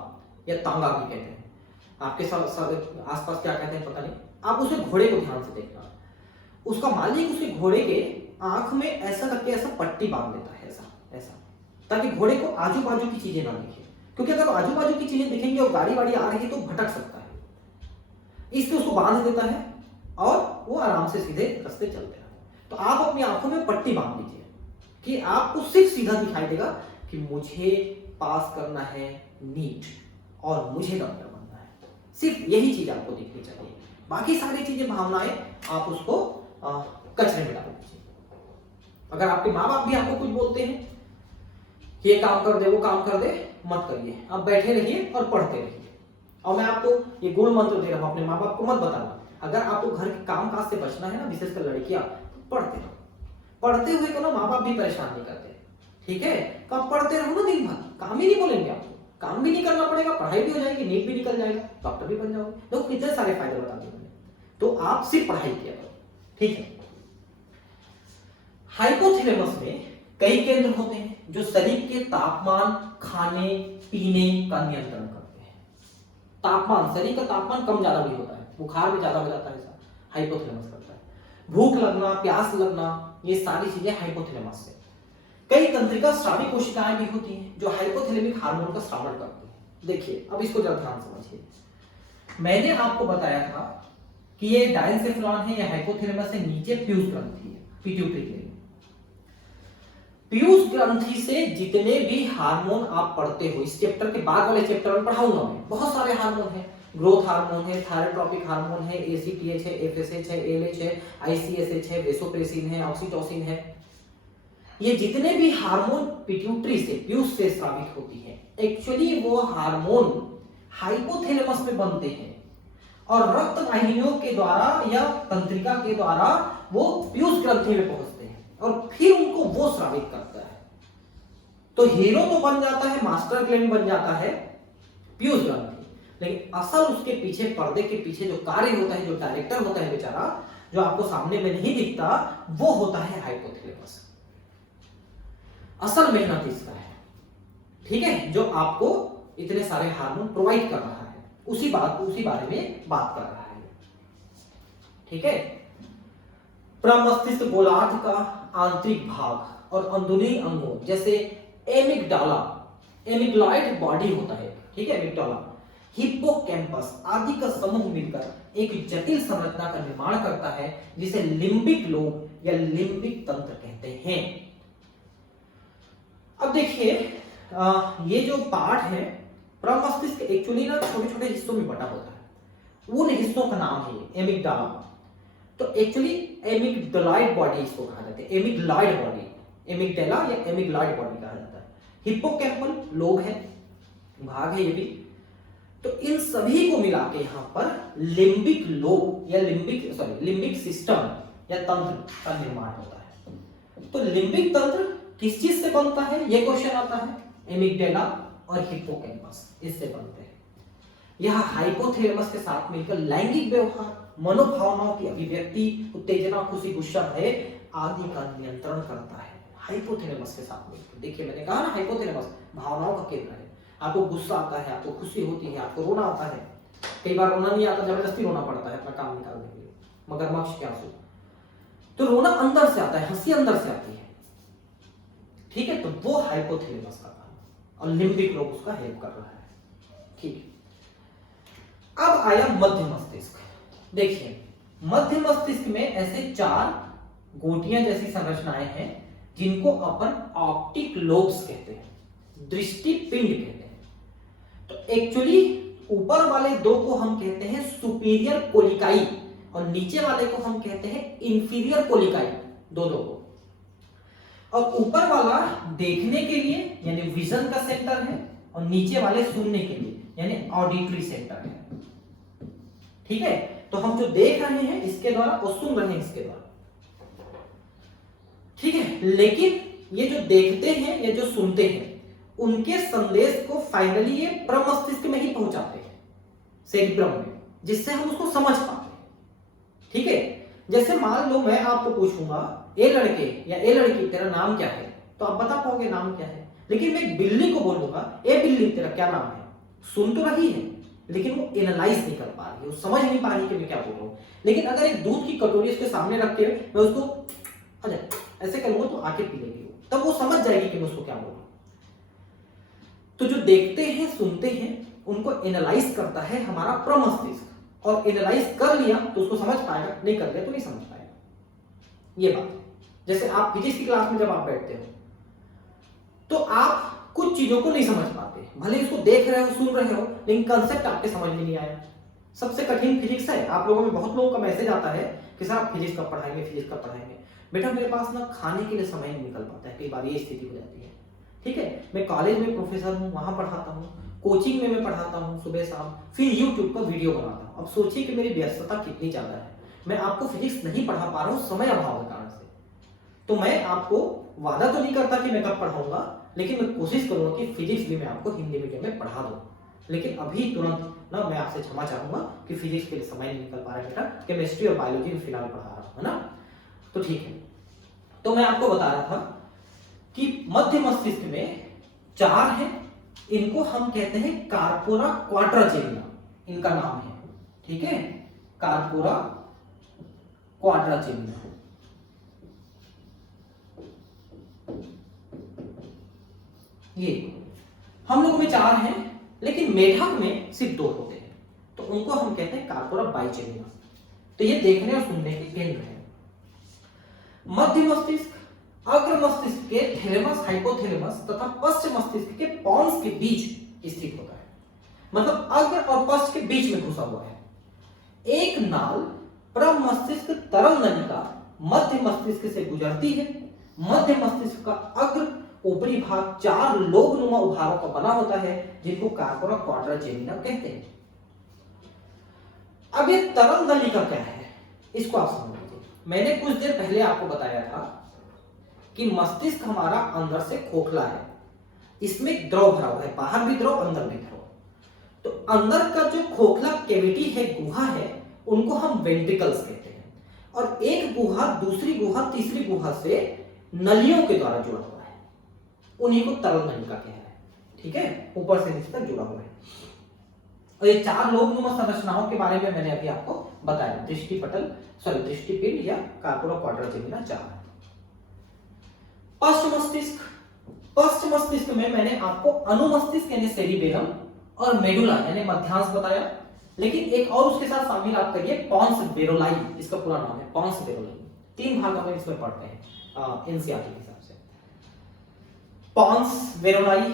या तांगा भी कहते हैं, आपके आसपास क्या कहते हैं पता नहीं, आप उसे घोड़े को ध्यान से देखना। उसका मालिक उसके घोड़े के आंख में ऐसा करके ऐसा पट्टी बांध देता है, ऐसा ऐसा, ताकि घोड़े को आजू बाजू की चीजें ना दिखे, क्योंकि अगर आजू बाजू की चीजें दिखेंगी और गाड़ी वाड़ी आ रही है तो भटक सकता है, इसलिए उसको बांध देता है और वो आराम से सीधे रास्ते चलते हैं। तो आप अपनी आंखों में पट्टी बांध लीजिए कि आपको सिर्फ सीधा दिखाई देगा कि मुझे पास करना है नीट और मुझे डॉक्टर बनना है, सिर्फ यही चीज आपको दिखनी चाहिए। बाकी सारी चीजें भावनाएं आप उसको कचरे में डाल दीजिए। अगर आपके माँ बाप भी आपको कुछ बोलते हैं कि ये काम कर दे वो काम कर दे, मत करिए, आप बैठे रहिए और पढ़ते रहिए। और मैं आपको ये गुण मंत्र दे रहा हूं, अपने माँ बाप को मत बताना। अगर आपको घर के काम काज से बचना है ना, विशेषकर लड़कियां, तो पढ़ते रहो। पढ़ते हुए को ना माँ बाप भी परेशान नहीं करते, ठीक है? तो आप पढ़ते रहो ना दिन भर, काम ही नहीं बोलेंगे आपको, काम भी नहीं करना पड़ेगा, पढ़ाई भी हो जाएगी, नीट भी निकल जाएगा, डॉक्टर भी बन जाओगे। तो कितने सारे फायदे बता दिए मैंने। तो आप सिर्फ पढ़ाई किया करो, ठीक है? हाइपोथैलेमस में कई केंद्र होते हैं जो शरीर के तापमान, खाने पीने का नियंत्रण करते हैं। तापमान, शरीर का तापमान कम ज्यादा भी होता है, बुखार भी ज्यादा हो जाता है, ऐसा हाइपोथैलेमस करता है। भूख लगना, प्यास लगना, ये सारी चीजें हाइपोथैलेमस से। कई तंत्रिका स्रावी कोशिकाएं भी होती हैं जो हाइपोथैलेमिक हार्मोन का स्रावण करती हैं। देखिए अब इसको जरा ध्यान समझिए। मैंने आपको बताया था कि ये डायनसेफ्रॉन है, ये हाइपोथैलेमस से नीचे पीयूष ग्रंथि है, पिट्यूटरी ग्लैंड। पीयूष ग्रंथि से जितने भी हार्मोन आप पढ़ते हो, इस चैप्टर के बाद वाले चैप्टर में पढ़ाऊंगा मैं, बहुत सारे हार्मोन हैं। ग्रोथ हार्मोन है, थायरोट्रोपिक हार्मोन है, एसीटीएच है, एफएसएच है, एलएच है, आईसीएसएच है, वेसोप्रेसिन है, ऑक्सीटोसिन है। ये जितने भी हार्मोन पिट्यूटरी से, पीयूष से स्रावित होती है, एक्चुअली वो हार्मोन हाइपोथैलेमस में बनते हैं और रक्त वाहिनियों के द्वारा या तंत्रिका के द्वारा वो पीयूष ग्रंथि में पहुंचते हैं और फिर उनको वो स्रावित करता है। तो हीरो तो बन जाता है, मास्टर ग्लैंड बन जाता है पीयूष ग्रंथि, लेकिन असल उसके पीछे, पर्दे के पीछे जो कार्य होता है, जो डायरेक्टर होता है बेचारा, जो आपको सामने में नहीं दिखता, वो होता है हाइपोथैलेमस। असल मेहनत इसका है, ठीक है? जो आपको इतने सारे हार्मोन प्रोवाइड कर रहा है, उसी बारे में बात कर रहा है, ठीक है? प्रमस्तिष्क गोलार्ध का आंतरिक भाग और अंदरूनी अंगों जैसे एमिगडाला, एमिग्लॉइड बॉडी होता है, ठीक है? एमिगडाला, हिप्पोकैम्पस आदि का समूह मिलकर एक जटिल संरचना का निर्माण करता है जिसे लिम्बिक लोब या लिम्बिक तंत्र कहते हैं। अब देखिए ये जो पार्ट है प्रमस्तिष्क, एक्चुअली ना छोटे छोटे हिस्सों में बटा होता है, उन हिस्सों का नाम है एमिगडाला। तो एक्चुअली एमिगडालॉइड बॉडी इसको कहा जाता है, एमिग्लॉइड बॉडी, एमिगडाला या एमिग्लॉइड बॉडी कहा जाता है। हिप्पोकैम्पल लोब है, भाग है ये भी। तो इन सभी को मिला के यहाँ पर लिम्बिक लोब या लिम्बिक सिस्टम या तंत्र का निर्माण होता है। तो लिम्बिक तंत्र किस चीज से बनता है, ये क्वेश्चन आता है। एमिगडाला और हिप्पोकैम्पस इससे बनते हैं। यह हाइपोथैलेमस के साथ मिलकर लैंगिक व्यवहार, मनोभावनाओं की अभिव्यक्ति, उत्तेजना, खुशी, गुस्सा, भय आदि का नियंत्रण करता है। हाइपोथैलेमस के साथ मिलकर, देखिए मैंने कहा ना हाइपोथैलेमस भावनाओं का केंद्र है। आपको गुस्सा आता है, आपको खुशी होती है, आपको रोना आता है, कई बार रोना नहीं आता, जबरदस्ती रोना पड़ता है अपना काम निकालने के लिए, मगरमच्छ के आंसू। तो रोना अंदर से आता है, हंसी अंदर से आती है, ठीक है? तो वो हाइपोथैलेमस का काम, और लिम्बिक लोब उसका हेल्प कर रहा है, ठीक है? अब आया मध्य मस्तिष्क। देखिए मध्य मस्तिष्क में ऐसे 4 गोटियां जैसी संरचनाएं हैं जिनको अपन ऑप्टिक लोब्स कहते हैं, दृष्टि पिंड कहते हैं। तो एक्चुअली ऊपर वाले 2 को हम कहते हैं सुपीरियर कोलिकाई और नीचे वाले को हम कहते हैं इंफीरियर कोलिकाई, दोनों को। और ऊपर वाला देखने के लिए यानी विजन का सेंटर है और नीचे वाले सुनने के लिए यानी ऑडिटरी सेंटर है, ठीक है? तो हम जो देख रहे हैं इसके द्वारा और सुन रहे हैं इसके द्वारा, ठीक है? लेकिन ये जो देखते हैं या जो सुनते हैं उनके संदेश को फाइनली ये प्रमस्तिष्क में ही पहुंचाते हैं, सेरिब्रम में, जिससे हम उसको समझ पाते हैं, ठीक है? जैसे मान लो मैं आपको पूछूंगा ए लड़के या ए लड़की तेरा नाम क्या है, तो आप बता पाओगे नाम क्या है। लेकिन मैं एक बिल्ली को बोलूंगा ए बिल्ली तेरा क्या नाम है, सुन तो रही है लेकिन वो एनालाइज नहीं कर पा रही है, वो समझ नहीं पा रही कि मैं क्या बोल रहा हूं। लेकिन अगर एक दूध की कटोरी उसके सामने रख के मैं उसको अच्छा ऐसे करूंगा तो आके पी लेगी, तब वो समझ जाएगी कि मैं उसको क्या बोल रहा हूं। तो जो देखते हैं सुनते हैं उनको एनालाइज करता है हमारा प्रमस्तिष्क, और एनालाइज कर लिया तो उसको समझ पाएगा, नहीं कर लिया तो नहीं समझ पाएगा। ये बात, जैसे आप फिजिक्स की क्लास में जब आप बैठते हो तो आप कुछ चीजों को नहीं समझ पाते, भले उसको देख रहे हो, सुन रहे हो, लेकिन कंसेप्ट आपके समझ में नहीं आया। सबसे कठिन फिजिक्स है। आप लोगों में बहुत लोगों का मैसेज आता है कि सर आप फिजिक्स कब पढ़ाएंगे, फिजिक्स कब पढ़ाएंगे। बेटा मेरे पास ना खाने के लिए समय नहीं निकल पाता है, कई बार ये स्थिति हो जाती है। ठीक है, मैं कॉलेज में प्रोफेसर हूँ, वहां पढ़ाता हूँ, कोचिंग में मैं पढ़ाता हूँ सुबह शाम, फिर यूट्यूब पर वीडियो बनाता हूँ। अब सोचिए कि मेरी व्यस्तता कितनी ज्यादा है, मैं आपको फिजिक्स नहीं पढ़ा पा रहा हूँ समय अभाव के कारण से। तो मैं आपको वादा तो नहीं करता कि मैं कब पढ़ाऊंगा, लेकिन मैं कोशिश करूंगा कि फिजिक्स भी मैं आपको हिंदी मीडियम में पढ़ा दूं। लेकिन अभी तुरंत ना मैं आपसे क्षमा चाहूंगा कि फिजिक्स के लिए समय नहीं निकल पा रहा है बेटा, केमिस्ट्री और बायोलॉजी में फिलहाल पढ़ा रहा हूं, है ना। तो ठीक है, तो मैं आपको बता रहा था कि मध्य मस्तिष्क में 4 है, इनको हम कहते हैं कार्पोरा क्वाड्राचेरिया, इनका नाम है। ठीक है, कार्पोरा क्वाड्राचेरिया। ये हम लोगों में 4 हैं, लेकिन मेढक में सिर्फ 2 होते हैं, तो उनको हम कहते हैं कार्पोरा बाइचेरिया। तो ये देखने और सुनने के केंद्र है। मध्य मस्तिष्क अग्र मस्तिष्क के थैलेमस, हाइपोथैलेमस तथा पश्च मस्तिष्क के पॉन्स के बीच स्थित होता है। मतलब अग्र और पश्च के बीच में घुसा हुआ है। एक नाल प्रम मस्तिष्क तरल नलिका मध्य मस्तिष्क से गुजरती है। मध्य मस्तिष्क का अग्र ऊपरी भाग 4 लोबनुमा उभारों का बना होता है, जिनको कार्पोरा क्वाड्राचेरिया कहते हैं। अब ये तरल नलिका क्या है, इसको आप समझ लीजिए। मैंने कुछ देर पहले आपको बताया था कि मस्तिष्क हमारा अंदर से खोखला है, इसमें द्रव भरा हुआ है, बाहर भी द्रव, अंदर भी द्रव। तो अंदर का जो खोखला कैविटी है, गुहा है, उनको हम वेंट्रिकल्स कहते हैं। और एक गुहा दूसरी गुहा तीसरी गुहा से नलियों के द्वारा जुड़ा हुआ है, उन्हीं को तरल नलिका कह रहे हैं। ठीक है, ऊपर से नीचे तक जुड़ा हुआ है। और ये 4 लोबनुमा संरचनाओं के बारे में मैंने अभी आपको बताया, दृष्टिपिंड या कार्पोरा क्वाड्राचेरिया 4। पश्च मस्तिष्क में मैंने आपको अनुमस्तिष्क यानी सेरिबेलम और मेडुला यानी मध्यांश बताया, लेकिन एक और उसके साथ शामिल आप करिए पॉन्स वेरोलाई, इसका पूरा नाम है पॉन्स वेरोलाई। 3 भागों में इसमें पढ़ते हैं एनसीईआरटी के हिसाब से। पॉन्स वेरोलाई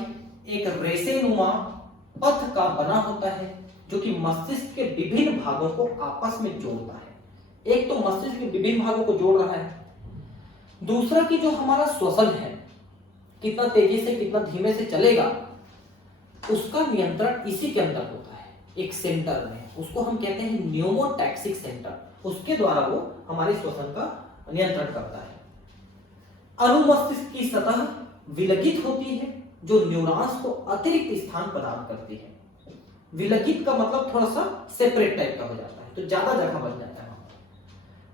एक रेशेनुमा पथ का बना होता है, जो कि मस्तिष्क के विभिन्न भागों को आपस में जोड़ता है। एक तो मस्तिष्क के विभिन्न भागों को जोड़ रहा है, दूसरा कि जो हमारा श्वसन है कितना तेजी से कितना धीमे से चलेगा, उसका नियंत्रण इसी के अंदर होता है, एक सेंटर में, उसको हम कहते हैं न्यूमोटैक्सिक सेंटर। उसके द्वारा वो हमारे श्वसन का नियंत्रण करता है। अनुमस्तिष्क की सतह विलगित होती है, जो न्यूरॉन्स को अतिरिक्त स्थान प्रदान करती है। विलगित का मतलब थोड़ा सा सेपरेट टाइप का हो जाता है, तो ज्यादा जगह बन जाता है।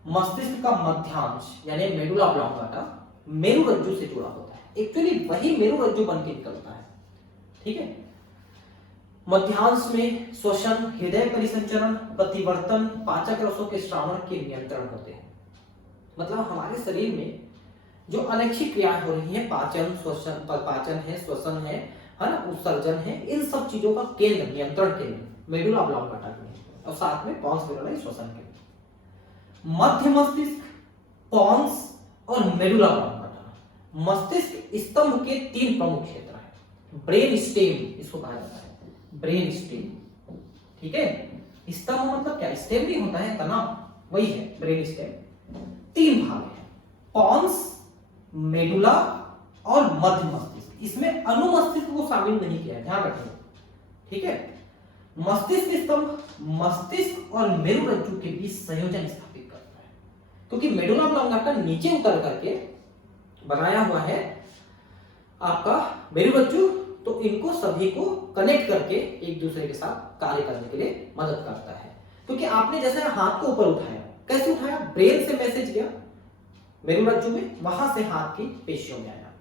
मस्तिष्क का मध्यांश यानी मेडुला ऑब्लांगाटा मेरुरज्जु से जुड़ा होता है, एक्चुअली वही मेरुरज्जु बन के निकलता है। ठीक है, मध्यांश में श्वसन, हृदय परिसंचरण, प्रतिवर्तन, पाचक रसों के श्रावण के नियंत्रण होते हैं। मतलब हमारे शरीर में जो अनैच्छिक क्रियाएं हो रही हैं, पाचन, श्वसन, पाचन है, श्वसन है ना, उत्सर्जन है, इन सब चीजों का केंद्र, नियंत्रण केंद्र मेडुला ऑब्लांगाटा में, और साथ में पॉन्स वेरोलाई श्वसन के। मध्य मस्तिष्क, पॉन्स और मेडुला ऑब्लांगाटा मस्तिष्क स्तंभ के 3 प्रमुख क्षेत्र हैं। ब्रेन स्टेम इसको कहा जाता है, ब्रेन स्टेम। ठीक है, स्तंभ मतलब क्या, स्टेम भी होता है, तनाव, वही है ब्रेन स्टेम। 3 भाग हैं, पॉन्स, मेडुला और मध्य मस्तिष्क। इसमें अनुमस्तिष्क को शामिल नहीं किया है, ध्यान रखिए। ठीक है, मस्तिष्क स्तंभ मस्तिष्क और मेरुरज्जु के बीच संयोजन स्थापित करता है, क्योंकि मेडुला ऑब्लांगाटा नीचे उतर करके बनाया हुआ है आपका मेरुरज्जु, तो इनको सभी को कनेक्ट करके एक दूसरे के साथ कार्य करने के लिए मदद करता है। क्योंकि आपने जैसे हाथ को ऊपर उठाया, कैसे उठाया, ब्रेन से मैसेज गया मेरुरज्जु में, वहां से हाथ की पेशियों में आया,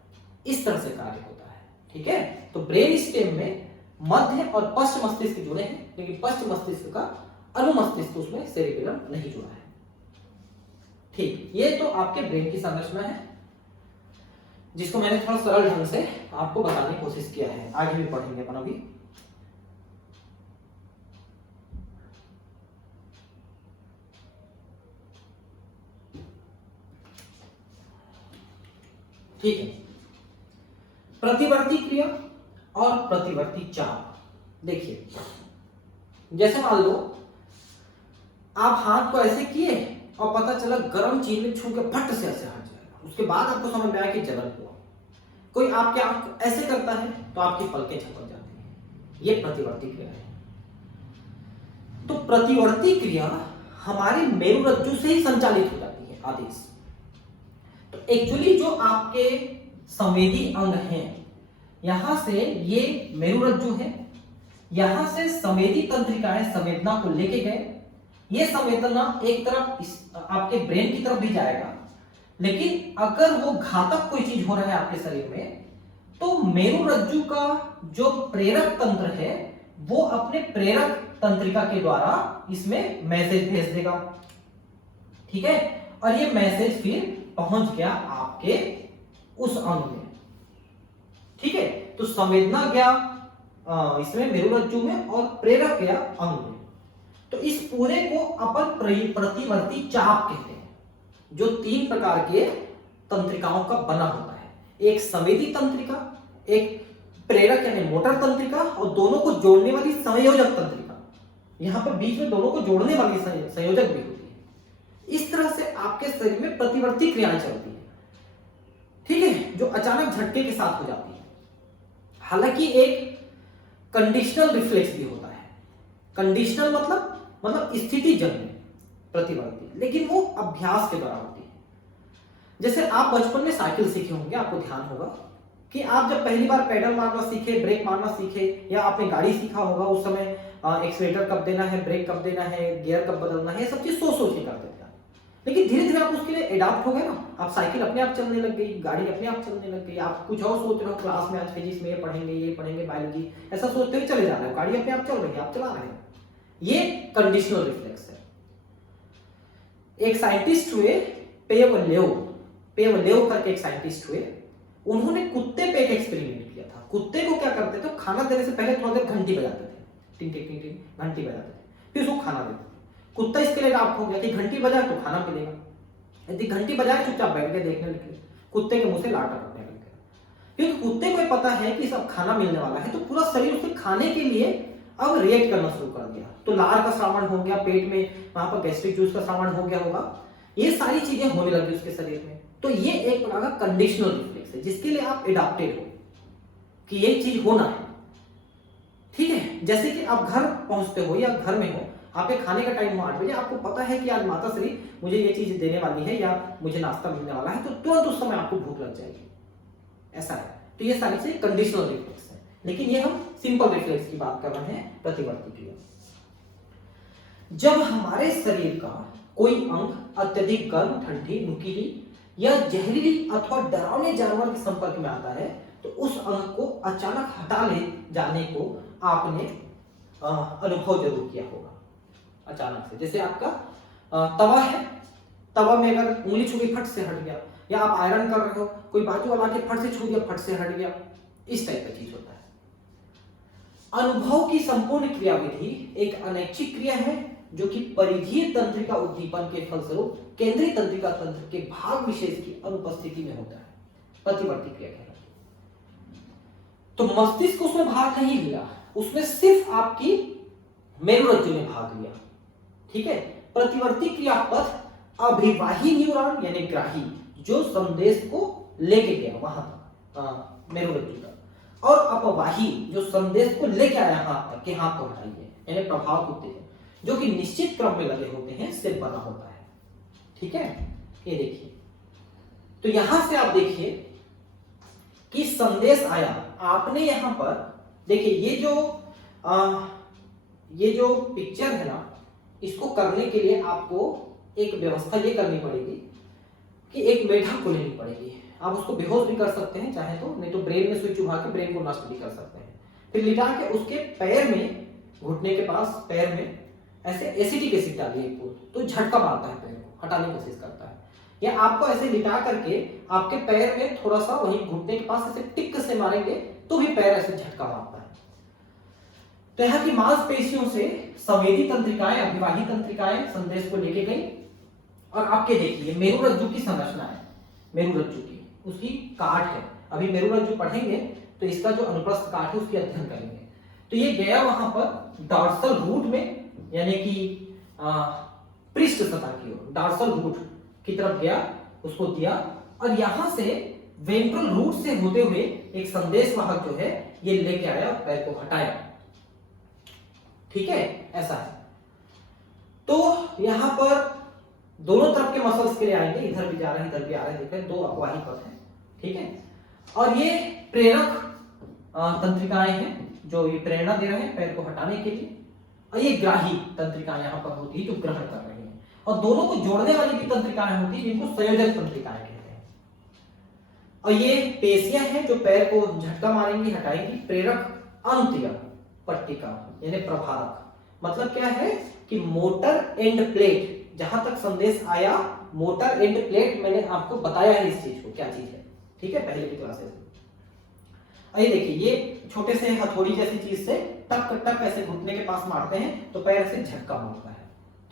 इस तरह से कार्य होता है। ठीक है, तो ब्रेन स्टेम में मध्य और पश्च मस्तिष्क जुड़े हैं, लेकिन पश्च मस्तिष्क का अनुमस्तिष्क उसमें सेरिबेलम नहीं जुड़ा है। ठीक, ये तो आपके ब्रेन की संरचना है, जिसको मैंने थोड़ा सरल ढंग से आपको बताने की कोशिश किया है। आगे भी पढ़ेंगे अपन अभी। ठीक है। प्रतिवर्ती क्रिया और प्रतिवर्ती चाप। देखिए, जैसे मान लो आप हाथ को ऐसे किए और पता चला गर्म चीज में छू के फट से ऐसे हट जाएगा, उसके बाद आपको समझ में आया कि जलन हुआ। कोई आपके आंख ऐसे करता है तो आपकी पलकें झपक जाती हैं, ये प्रतिवर्ती क्रिया है। तो प्रतिवर्ती क्रिया हमारे मेरुरज्जु से ही संचालित हो जाती है आदेश। तो एक्चुअली जो आपके संवेदी अंग हैं, यहां से ये मेरुरज्जु है, यहां से संवेदी तंत्रिकाएं संवेदना को लेके गए, ये संवेदना एक तरफ आपके ब्रेन की तरफ भी जाएगा, लेकिन अगर वो घातक कोई चीज हो रहा है आपके शरीर में, तो मेरुरज्जु का जो प्रेरक तंत्र है वो अपने प्रेरक तंत्रिका के द्वारा इसमें मैसेज भेज देगा, ठीक है। और ये मैसेज फिर पहुंच गया आपके उस अंग में, ठीक है। तो संवेदना गया इसमें मेरुरज्जु में और प्रेरक गया अंग में। तो इस पूरे को अपन प्रतिवर्ती चाप कहते हैं, जो 3 प्रकार के तंत्रिकाओं का बना होता है। एक संवेदी तंत्रिका, एक प्रेरक यानी मोटर तंत्रिका, और दोनों को जोड़ने वाली संयोजक तंत्रिका। यहां पर बीच में दोनों को जोड़ने वाली संयोजक भी होती है। इस तरह से आपके शरीर में प्रतिवर्ती क्रियाएं चलती है, ठीक है, जो अचानक झटके के साथ हो जाती है। हालांकि एक कंडीशनल रिफ्लेक्स भी होता है। कंडीशनल मतलब स्थिति जन्य प्रतिवर्ती, लेकिन वो अभ्यास के द्वारा होती है। जैसे आप बचपन में साइकिल सीखे होंगे, आपको ध्यान होगा कि आप जब पहली बार पेडल मारना सीखे, ब्रेक मारना सीखे, या आपने गाड़ी सीखा होगा, उस समय एक्सीलेटर कब देना है, ब्रेक कब देना है, गियर कब बदलना है, ये सब चीज सोच सोच के करते थे। लेकिन धीरे धीरे आप उसके लिए एडाप्ट हो गए ना, आप साइकिल अपने आप चलने लग गई, गाड़ी अपने आप चलने लग गई। आप कुछ और सोच रहे हो, क्लास में आज फिजिक्स में ये पढ़ेंगे बायोलॉजी, ऐसा सोचते हुए चले जा रहे हो, गाड़ी अपने आप चल रही है, आप चला रहे हो। ये कंडीशनल रिफ्लेक्स है। एक साइंटिस्ट हुए पेवलेव करके एक साइंटिस्ट हुए, उन्होंने कुत्ते पे एक एक्सपेरिमेंट किया था। कुत्ते को क्या करते थे, खाना देने से पहले थोड़ा देर घंटी बजाते थे, टिंग टिंग टिंग टिंग घंटी बजाते थे, फिर उसको खाना देते थे। कुत्ता इसके लिए अडॉप्ट हो गया कि घंटी बजाए तो खाना मिलेगा, यदि घंटी बजाए चुपचाप बैठ के देखने लगे, कुत्ते के मुंह से लार टपकने लग गया। क्योंकि कुत्ते को पता है कि सब खाना मिलने वाला है, तो पूरा शरीर उसके खाने के लिए अब रिएक्ट करना शुरू कर दिया। तो लार का श्रावण हो गया, पेट में वहां पर गैस्ट्रिक जूस का श्रावण हो गया होगा, ये सारी चीजें होने लगी उसके शरीर में। तो ये एक प्रकार का कंडीशनल रिफ्लेक्स है, जिसके लिए आप एडाप्टेड हो कि ये चीज होना है, ठीक है। जैसे कि आप घर पहुंचते हो या घर में हो, आपके खाने का टाइम हो 8 बजे, आपको पता है कि आज माता श्री मुझे ये चीज देने वाली है या मुझे नाश्ता मिलने वाला है, तो तुरंत उस समय आपको भूख लग जाएगी, ऐसा है। तो ये सारी चीजें कंडीशनल रिफ्लेक्स है, लेकिन ये हम सिंपल रिफ्लेक्स की बात कर रहे हैं, प्रतिवर्ती क्रिया। जब हमारे शरीर का कोई अंग अत्यधिक गर्म, ठंडी, नुकीली या जहरीली अथवा डरावने जानवर के संपर्क में आता है, तो उस अंग को अचानक हटा ले जाने को आपने अनुभव जरूर किया होगा। अचानक से, जैसे आपका तवा है, तवा में अगर उंगली छू गई, फट से हट गया, या आप आयरन कर रहे हो, कोई बाजू वाला के फट से छू गया, फट से हट गया, इस टाइप का चीज होता है। अनुभव की संपूर्ण क्रियाविधि एक अनैच्छिक क्रिया है, जो कि परिधीय तंत्रिका उद्दीपन के फलस्वरूप केंद्रीय तंत्रिका तंत्र के भाग विशेष की अनुपस्थिति में होता है, प्रतिवर्ती क्रिया कहलाती है। तो मस्तिष्क उसमें भाग नहीं लिया, उसमें सिर्फ आपकी मेरुरज्जु ने भाग लिया, ठीक है। प्रतिवर्ती क्रिया पथ अभिवाही न्यूरॉन यानी ग्राही, जो संदेश को लेके गया वहां मेरुरज्जु तक, और अपवाही, जो संदेश को लेके आया हाथ तक, के हाथ को हटाइए, यानी प्रभाव उत्तेजन, जो कि निश्चित क्रम में लगे होते हैं, से बना होता है, ठीक है। ये देखिए, तो यहां से आप देखिए कि संदेश आया, आपने यहां पर देखिए, ये जो पिक्चर है ना, इसको करने के लिए आपको एक व्यवस्था ये करनी पड़ेगी कि एक मेढक को लेनी पड़ेगी। आप उसको बेहोश भी कर सकते हैं चाहे तो, नहीं तो ब्रेन में सुई चुभा के ब्रेन को नष्ट भी कर सकते हैं। फिर लिटा के उसके पैर में, घुटने के पास पैर में ऐसे एसिटिक एसिड डालिए, तो झटका मारता है, पैर को हटाने की कोशिश करता है। या आपको ऐसे लिटा करके आपके पैर में थोड़ा सा वही घुटने के पास ऐसे टिक से मारेंगे तो भी पैर ऐसे झटका मारता है। तो यहाँ की मांसपेशियों से संवेदी तंत्रिकाएं, अभिवाही तंत्रिकाएं संदेश को लेके गई। और आपके देखिए मेरुरज्जु की संरचना है, मेरुरज्जु की उसकी काट है। अभी मेरुरज्जु जो पढ़ेंगे तो इसका जो अनुप्रस्थ काट है उसकी अध्ययन करेंगे। तो ये गया वहां पर डॉर्सल रूट में, यानी कि पृष्ठ सतह की ओर, डॉर्सल रूट की तरफ गया, उसको दिया, और यहां से वेंट्रल रूट से होते हुए एक संदेश वाहक जो है ये लेके आया, पैर को हटाया। ठीक है, ऐसा है। तो यहां पर दोनों तरफ के मसल्स के लिए आएंगे, इधर भी जा रहे हैं इधर भी आ रहे हैं, देख रहे हैं, दो अगवाही पथ हैं। ठीक है, और ये प्रेरक तंत्रिकाएं हैं जो ये प्रेरणा दे रहे हैं पैर को हटाने के लिए, और ये ग्राही तंत्रिकाएं यहां पर होती है जो ग्रहण कर रही हैं, और दोनों को जोड़ने वाली भी तंत्रिकाएं होती है जिनको संयोजक तंत्रिकाएं कहते हैं। और ये पेशियां हैं जो पैर को झटका मारेंगी, हटाएंगी। प्रेरक अंत्य पट्टिका यानी प्रभारक, मतलब क्या है कि मोटर एंड प्लेट, जहां तक संदेश आया मोटर एंड प्लेट, मैंने आपको बताया है इस चीज को क्या चीज है। ठीक है, पहले की क्लासेस में। ये देखिए, ये छोटे से हथौड़ी जैसी चीज से टक टक ऐसे घुटने के पास मारते हैं तो पैर से झटका मारता है।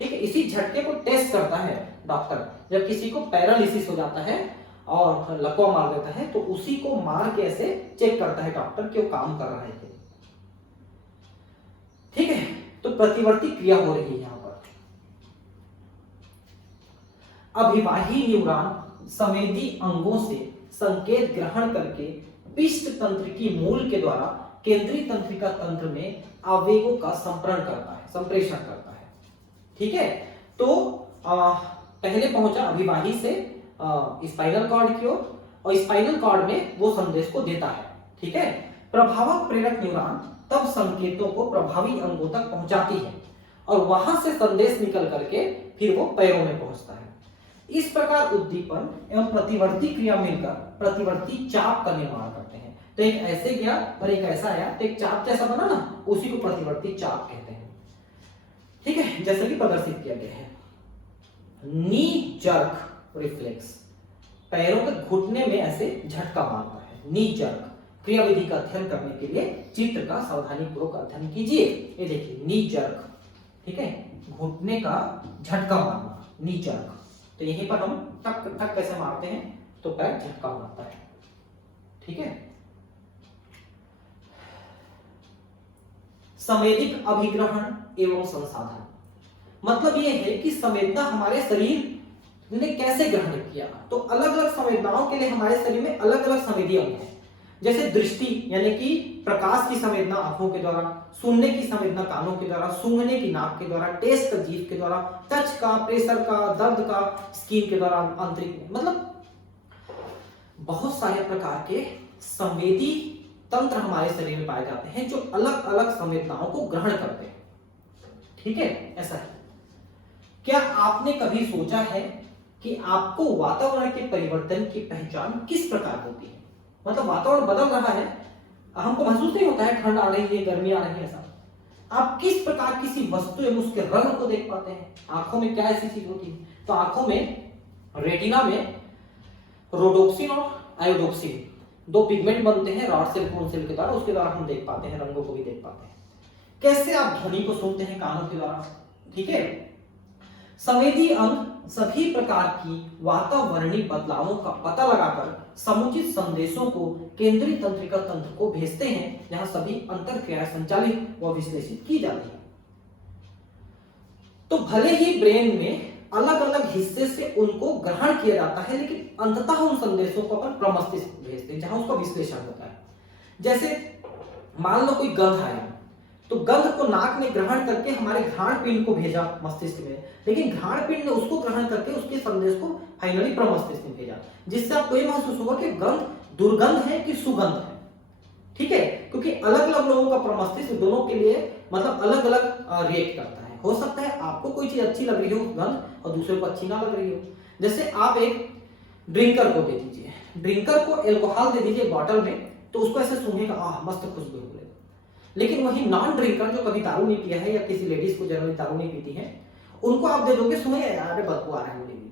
ठीक है, इसी झटके को टेस्ट करता है डॉक्टर। जब किसी को पैरालिसिस हो जाता है और लकवा मार देता है तो उसी को मार के ऐसे चेक करता है डॉक्टर कि वो काम कर रहा है। ठीक है, तो प्रतिवर्ती क्रिया हो रही है यहां पर। अभिवाही न्यूरॉन संवेदी अंगों से संकेत ग्रहण करके पिष्ट तंत्र की मूल के द्वारा केंद्रीय तंत्रिका तंत्र में आवेगों का संप्रेषण करता है। ठीक है, तो पहले पहुंचा अभिवाही से स्पाइनल कॉर्ड की ओर, और स्पाइनल कॉर्ड में वो संदेश को देता है। ठीक है, प्रभावक प्रेरक न्यूरॉन तब संकेतों को प्रभावी अंगों तक पहुंचाती है और वहां से संदेश निकल करके फिर वो पैरों में पहुंचता है। इस प्रकार उद्दीपन एवं प्रतिवर्ती क्रिया मिलकर प्रतिवर्ती चाप का निर्माण करते हैं। तो एक ऐसे गया और एक ऐसा आया तो एक चाप जैसा बना ना, उसी को प्रतिवर्ती चाप कहते हैं। ठीक है, जैसे कि प्रदर्शित किया गया है। नी जर्क रिफ्लेक्स, पैरों के घुटने में ऐसे झटका मारता है। नी जर्क क्रियाविधि का अध्ययन करने के लिए चित्र का सावधानी पूर्वक अध्ययन कीजिए। ये देखिए, नी जर्क, ठीक है, घुटने का झटका मारना, नी जर्क। तो यहीं पर हम टक टक कैसे मारते हैं तो पैर झटका मारता है। ठीक है, संवेदिक अभिग्रहण एवं संसाधन, मतलब यह है कि संवेदना हमारे शरीर ने कैसे ग्रहण किया। तो अलग अलग संवेदनाओं के लिए हमारे शरीर में अलग अलग संवेदी अंग हैं। जैसे दृष्टि यानी कि प्रकाश की संवेदना आंखों के द्वारा, सुनने की संवेदना कानों के द्वारा, सूंघने की नाक के द्वारा, टेस्ट का जीभ के द्वारा, टच का, प्रेशर का, दर्द का स्किन के द्वारा, आंतरिक, मतलब बहुत सारे प्रकार के संवेदी तंत्र हमारे शरीर में पाए जाते हैं जो अलग अलग संवेदनाओं को ग्रहण करते हैं। ठीक है, ऐसा है। क्या आपने कभी सोचा है कि आपको वातावरण के परिवर्तन की पहचान किस प्रकार होती है? मतलब वातावरण बदल रहा है, हमको महसूस नहीं होता है ठंड आ रही है, गर्मी आ रही है, ऐसा। आप किस प्रकार किसी वस्तु एवं उसके रंग को देख पाते हैं? आंखों में क्या ऐसी चीज होती है? तो आंखों में, रेटिना में रोडोप्सिन और आयोडोप्सिन दो पिगमेंट बनते हैं रॉड सेल, कोन सेल के द्वारा, उसके द्वारा हम देख पाते हैं, रंगों को भी देख पाते हैं। कैसे आप ध्वनि को सुनते हैं? कानों के द्वारा। ठीक है, संवेदी अंग सभी प्रकार की वातावरणीय बदलावों का पता लगाकर समुचित संदेशों को केंद्रीय तंत्रिका तंत्र को भेजते हैं, जहां सभी अंतरक्रियाएं संचालित व विश्लेषित की जाती है। तो भले ही ब्रेन में अलग अलग हिस्से से उनको ग्रहण किया जाता है, लेकिन अंततः उन संदेशों को अपन प्रमस्तिष्क भेजते हैं, जहां उसका विश्लेषण होता है। जैसे मान लो कोई गंध आया, तो गंध को नाक ने ग्रहण करके हमारे घ्राण पिंड को भेजा मस्तिष्क में, लेकिन घ्राण पिंड ने उसको ग्रहण करके उसके संदेश को फाइनली प्रमस्तिष्क में भेजा, जिससे आपको ये महसूस होगा कि गंध दुर्गंध है कि सुगंध है। ठीक है, क्योंकि अलग अलग लोगों का प्रमस्तिष्क दोनों के लिए मतलब अलग अलग रिएक्ट करता है। हो सकता है आपको कोई चीज अच्छी लग रही हो गंध और दूसरे को अच्छी ना लग रही हो। जैसे आप एक ड्रिंकर को दे दीजिए, ड्रिंकर को एल्कोहल दे दीजिए बॉटल में, तो उसको ऐसे सूंघेगा, आह मस्त खुशबू है। लेकिन वही नॉन ड्रिंकर जो कभी दारू नहीं पिया है या किसी लेडीज को जनरली दारू नहीं पीती है, उनको आप दे दोगे, सुने यार बदबू आ रहा है मुझे भी,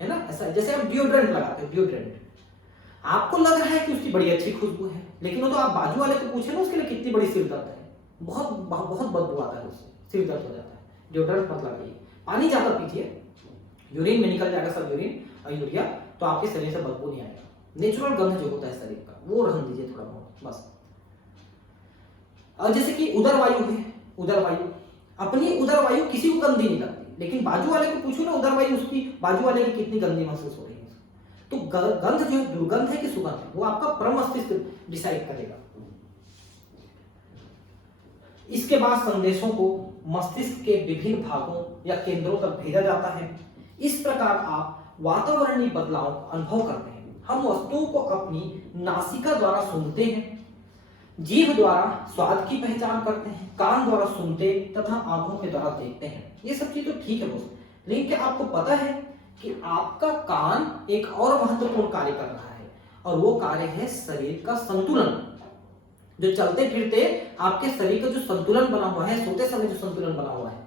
है ना। ऐसा जैसे आप डिओड्रेंट लगाते हो, डिओड्रेंट आपको लग रहा है कि उसकी बड़ी अच्छी खुशबू है, लेकिन वो तो आप बाजू वाले को पूछे ना उसके लिए कितनी बड़ी सिर दर्द है, बहुत बहुत बदबू आता है, उससे सिर दर्द हो जाता है। डिओड्रेंट मत लगाइए, पानी ज्यादा पीजिए, यूरिन में निकल जाएगा सब यूरिन और यूरिया, तो आपके शरीर से बदबू नहीं आएगा। नेचुरल गंध जो होता है शरीर का वो रहने दीजिए थोड़ा बहुत बस। और जैसे कि उदर वायु है, उदर वायु, अपनी उदर वायु किसी को गंदी नहीं लगती, लेकिन बाजू वाले को पूछो ना उदर वायु उसकी बाजू वाले की कितनी गंदी महसूस हो रही है। तो गंध जो है दुर्गंध है कि सुगंध है वो आपका परम मस्तिष्क डिसाइड करेगा। इसके बाद संदेशों को मस्तिष्क के विभिन्न भागों या केंद्रों तक भेजा जाता है। इस प्रकार आप वातावरणीय बदलाव का अनुभव करते हैं। हम वस्तुओं को अपनी नासिका द्वारा सुनते हैं, जीभ द्वारा स्वाद की पहचान करते हैं, कान द्वारा सुनते तथा आंखों के द्वारा देखते हैं। ये सब चीज तो ठीक है दोस्त, लेकिन क्या आपको पता है कि आपका कान एक और महत्वपूर्ण कार्य कर रहा है, और वो कार्य है शरीर का संतुलन। जो चलते फिरते आपके शरीर का जो संतुलन बना हुआ है, सोते समय जो संतुलन बना हुआ है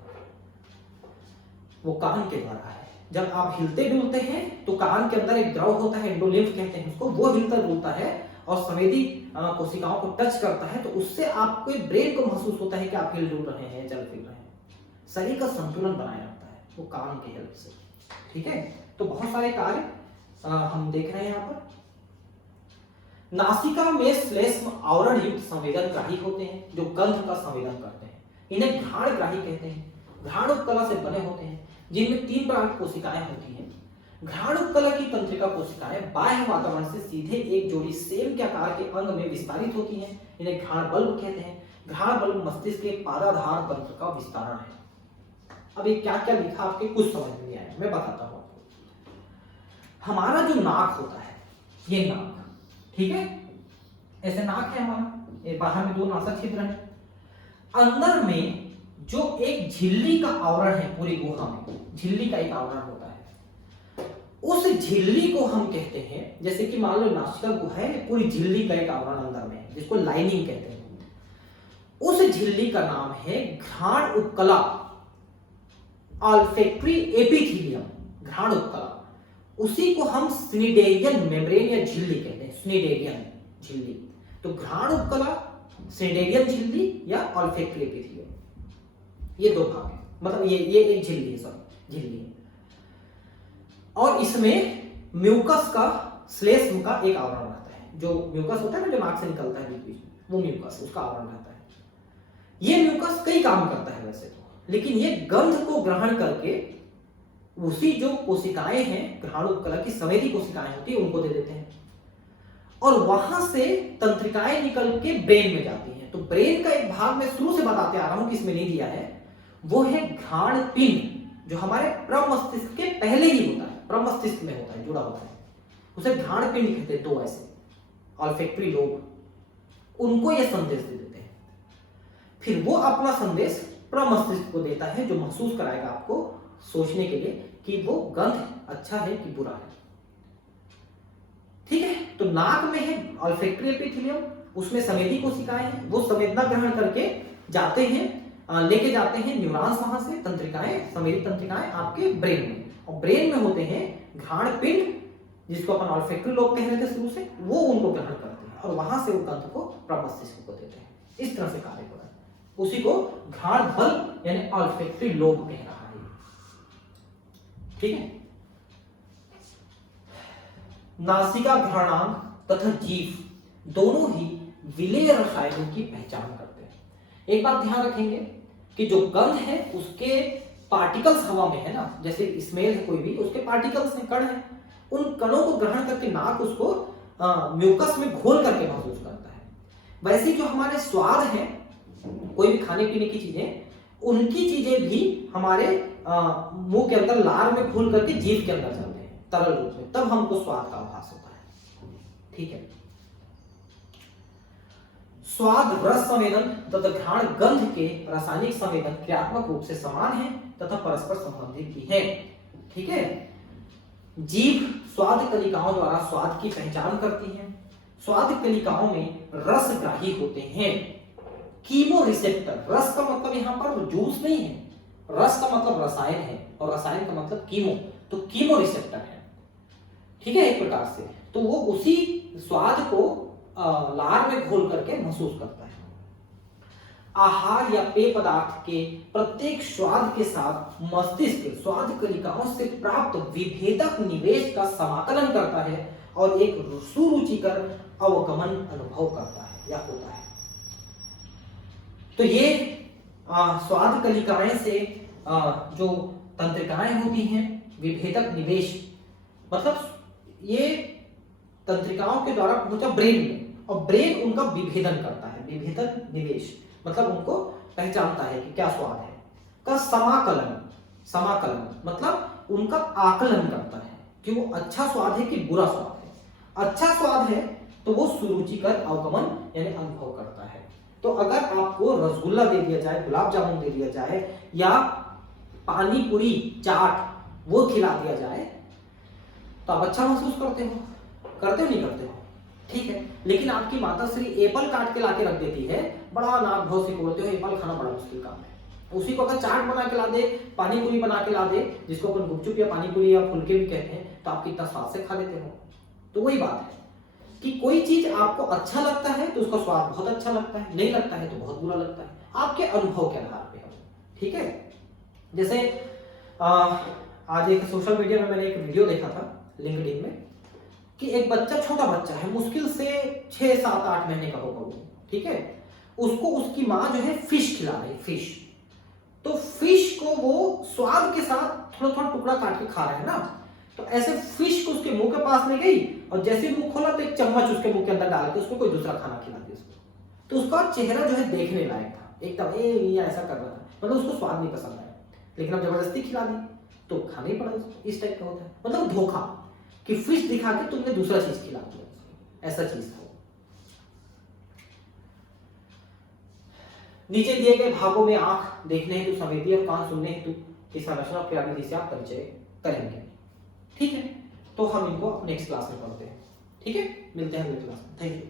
वो कान के द्वारा है। जब आप हिलते डुलते हैं तो कान के अंदर एक द्रव होता है, एंडोलिम्फ कहते हैं उसको, वो हिलता डुलता है और संवेदी कोशिकाओं को टच करता है, तो उससे आपको ब्रेन को महसूस होता है कि आप हिल डुल रहे हैं, चल फिर रहे हैं। शरीर का संतुलन बनाए रखता है वो कान की हेल्प से। ठीक है, तो बहुत सारे कार्य हम देख रहे हैं यहाँ पर। नासिका में श्लेष्म आवरण युक्त संवेदन ग्राही होते हैं जो गंध का संवेदन करते हैं। इन्हें घ्राण ग्राही कहते हैं। घ्राण उपकला से बने होते हैं जिनमें 3 प्रकार की कोशिकाएं होती हैं। घ्राण उपकला की तंत्रिका कोशिकाएं बाह्य वातावरण से सीधे एक जोड़ी सेम के आकार के अंग में विस्तारित होती हैं। इन्हें घ्राण बल्ब कहते हैं। घ्राण बल्ब मस्तिष्क के पादाधार तंत्र का विस्तारण है। अब ये क्या क्या लिखा आपके कुछ समझ में नहीं आया, मैं बताता हूं आपको। हमारा जो नाक होता है, ये नाक, ठीक है, ऐसे नाक है हमारा, ये बाहर में 2 नासक छिद्र हैं। अंदर में जो एक झिल्ली का आवरण है, पूरी गुहा में झिल्ली का एक आवरण होता है, उस झिल्ली को हम कहते हैं, जैसे कि मान लो नासिका गुहा है, पूरी झिल्ली का एक आवरण अंदर में है जिसको लाइनिंग कहते हैं। उस झिल्ली का नाम है घ्राण उपकला, ऑल्फैक्टरी एपिथेलियम, घ्राण उपकला। उसी को हम स्निडेरियन मेम्ब्रेन या झिल्ली कहते हैं, स्निडेरियन झिल्ली। तो घ्राण उपकला, स्निडेरियन झिल्ली या ऑल्फैक्टरी एपिथेलियम, ये 2 भाग है। मतलब ये एक झिल्ली है, सॉरी झिल्ली है। और इसमें म्यूकस का, श्लेष्म का एक आवरण रहता है। जो म्यूकस होता है ना, जो नाक से निकलता है बीच में, वो म्यूकस, उसका आवरण रहता है। ये म्यूकस कई काम करता है वैसे तो, लेकिन ये गंध को ग्रहण करके उसी जो कोशिकाएं हैं, घ्राण उपकला की संवेदी कोशिकाएं होती है, उनको दे देते हैं, और वहां से तंत्रिकाएं निकल के ब्रेन में जाती हैं। तो ब्रेन का एक भाग मैं शुरू से बताते आ रहा हूं कि इसमें नहीं दिया है, वो है घ्राण पिंड, जो हमारे प्रमस्तिष्क के पहले ही होता है, प्रमस्तिष्क में होता है, जुड़ा होता है। उसे घ्राण पिंड कहते हैं, 2 ऐसे ऑल्फैक्टरी लोब, उनको ये संदेश दे देते हैं। फिर वो अपना संदेश प्रमस्तिष्क को देता है, जो महसूस कराएगा आपको सोचने के लिए कि वो गंध अच्छा है कि बुरा है। ठीक है, तो नाक में है ऑल्फैक्टरी एपिथेलियम, उसमें संवेदी कोशिकाएं हैं, वो संवेदना ग्रहण करके जाते हैं, लेके जाते हैं न्यूरॉन्स, वहां से तंत्रिकाएं, संवेदी तंत्रिकाएं आपके ब्रेन में, और ब्रेन में होते हैं घ्राण पिंड, जिसको अपन ऑल्फैक्टरी लोब कह रहे थे शुरू से, वो उनको ग्रहण करते हैं और वहां से वो गंध को प्रमस्तिष्क को देते हैं। इस तरह से कार्य हो रहा है। उसी को घ्राण बल्ब यानी ऑल्फैक्टरी लोब कह रहा है। ठीक है, नासिका घ्राणांग तथा जीभ दोनों ही विलेय रसायनों की पहचान करते हैं। एक बात ध्यान रखेंगे कि जो गंध है उसके पार्टिकल्स हवा में है ना, जैसे स्मेल है कोई भी, उसके पार्टिकल्स में कण है, उन कणों को ग्रहण करके नाक उसको म्यूकस में घोल करके महसूस करता है। वैसे जो हमारे स्वाद है, कोई भी खाने पीने की चीजें, उनकी चीजें भी हमारे मुंह के अंदर लार में घोल करके जीभ के अंदर जाते हैं तरल रूप में, तब हमको स्वाद का आभास होता है। ठीक है, स्वाद रस संवेदन तथा घ्राण गंध के रासायनिक संवेदन क्रियात्मक रूप से समान है तथा परस्पर संबंधित भी है। ठीक है, जीभ स्वाद कलिकाओं द्वारा स्वाद की पहचान करती है। स्वाद कलिकाओं में रसग्राही होते हैं। कीमो रिसेप्टर, रस का मतलब यहाँ पर जूस नहीं है, रस का मतलब रसायन है और रसायन का मतलब कीमो, तो कीमो रिसेप्टर है। ठीक है, एक प्रकार से तो वो उसी स्वाद को लार में घोल करके महसूस करता है। आहार या पेय पदार्थ के प्रत्येक स्वाद के साथ मस्तिष्क स्वाद कलिकाओं से प्राप्त विभेदक निवेश का समाकलन करता है और एक सुरुचिकर अवगमन अनुभव करता है या होता है। तो ये स्वाद कलिकाएं से जो तंत्रिकाएं होती हैं, विभेदक निवेश, मतलब ये तंत्रिकाओं के द्वारा पहुंचा ब्रेन में, और ब्रेन उनका विभेदन करता है। विभेदक निवेश मतलब उनको पहचानता है कि क्या स्वाद है। का समाकलन, समाकलन मतलब उनका आकलन करता है कि वो अच्छा स्वाद है कि बुरा स्वाद है। अच्छा स्वाद है तो वो सुरुचिकर अवगमन यानी अनुभव करता है। तो अगर आपको रसगुल्ला दे दिया जाए, गुलाब जामुन दे दिया जाए, या पानी पूरी चाट वो खिला दिया जाए, तो आप अच्छा महसूस करते हो, नहीं करते हो? ठीक है। लेकिन आपकी माताश्री एप्पल काट के लाके रख देती है, बड़ा नाक भाव से बोलते हो, एप्पल खाना बड़ा मुश्किल काम है। उसी को अगर चाट बना के ला दे, पानी पूरी बना के ला दे, जिसको अपन गुपचुप या पानी पूरी या फुलके भी कहते हैं, तो आप कितना स्वाद से खा लेते हो। तो वही बात है कि कोई चीज आपको अच्छा लगता है तो उसका स्वाद बहुत अच्छा लगता है, नहीं लगता है तो बहुत बुरा लगता है, आपके अनुभव के आधार पे। ठीक है। जैसे आज एक सोशल मीडिया में मैंने एक वीडियो देखा था लिंक्डइन में कि एक बच्चा, छोटा बच्चा है, मुश्किल से 6, 7, 8 महीने का होगा वो, ठीक है। उसको उसकी माँ जो है फिश खिला रही, फिश। तो फिश को वो स्वाद के साथ थोड़ा थोड़ा टुकड़ा काट के खा रहे हैं ना, तो ऐसे फिश को उसके मुंह के पास में गई और जैसे मुंह खोला तो एक चम्मच उसके मुंह के अंदर डाल के उसको कोई दूसरा खाना खिला दिया उसको। तो उसका चेहरा जो है देखने लायक था, एकदम ऐसा कर रहा था, मतलब उसको स्वाद नहीं पसंद आया, लेकिन अब जबरदस्ती खिला दी तो खाना ही पड़ा उसको। इस टाइप का होता है, मतलब धोखा, कि फिश दिखा के तुमने दूसरा चीज खिला दिया, ऐसा चीज था। नीचे दिए गए भागों में आंख देखने हेतु, संवेदी और कान सुनने हेतु की संरचना और क्रियाविधि से आप परिचय करेंगे। ठीक है, तो हम इनको नेक्स्ट क्लास में पढ़ते हैं। ठीक है, मिलते हैं अगले क्लास में। Thank you.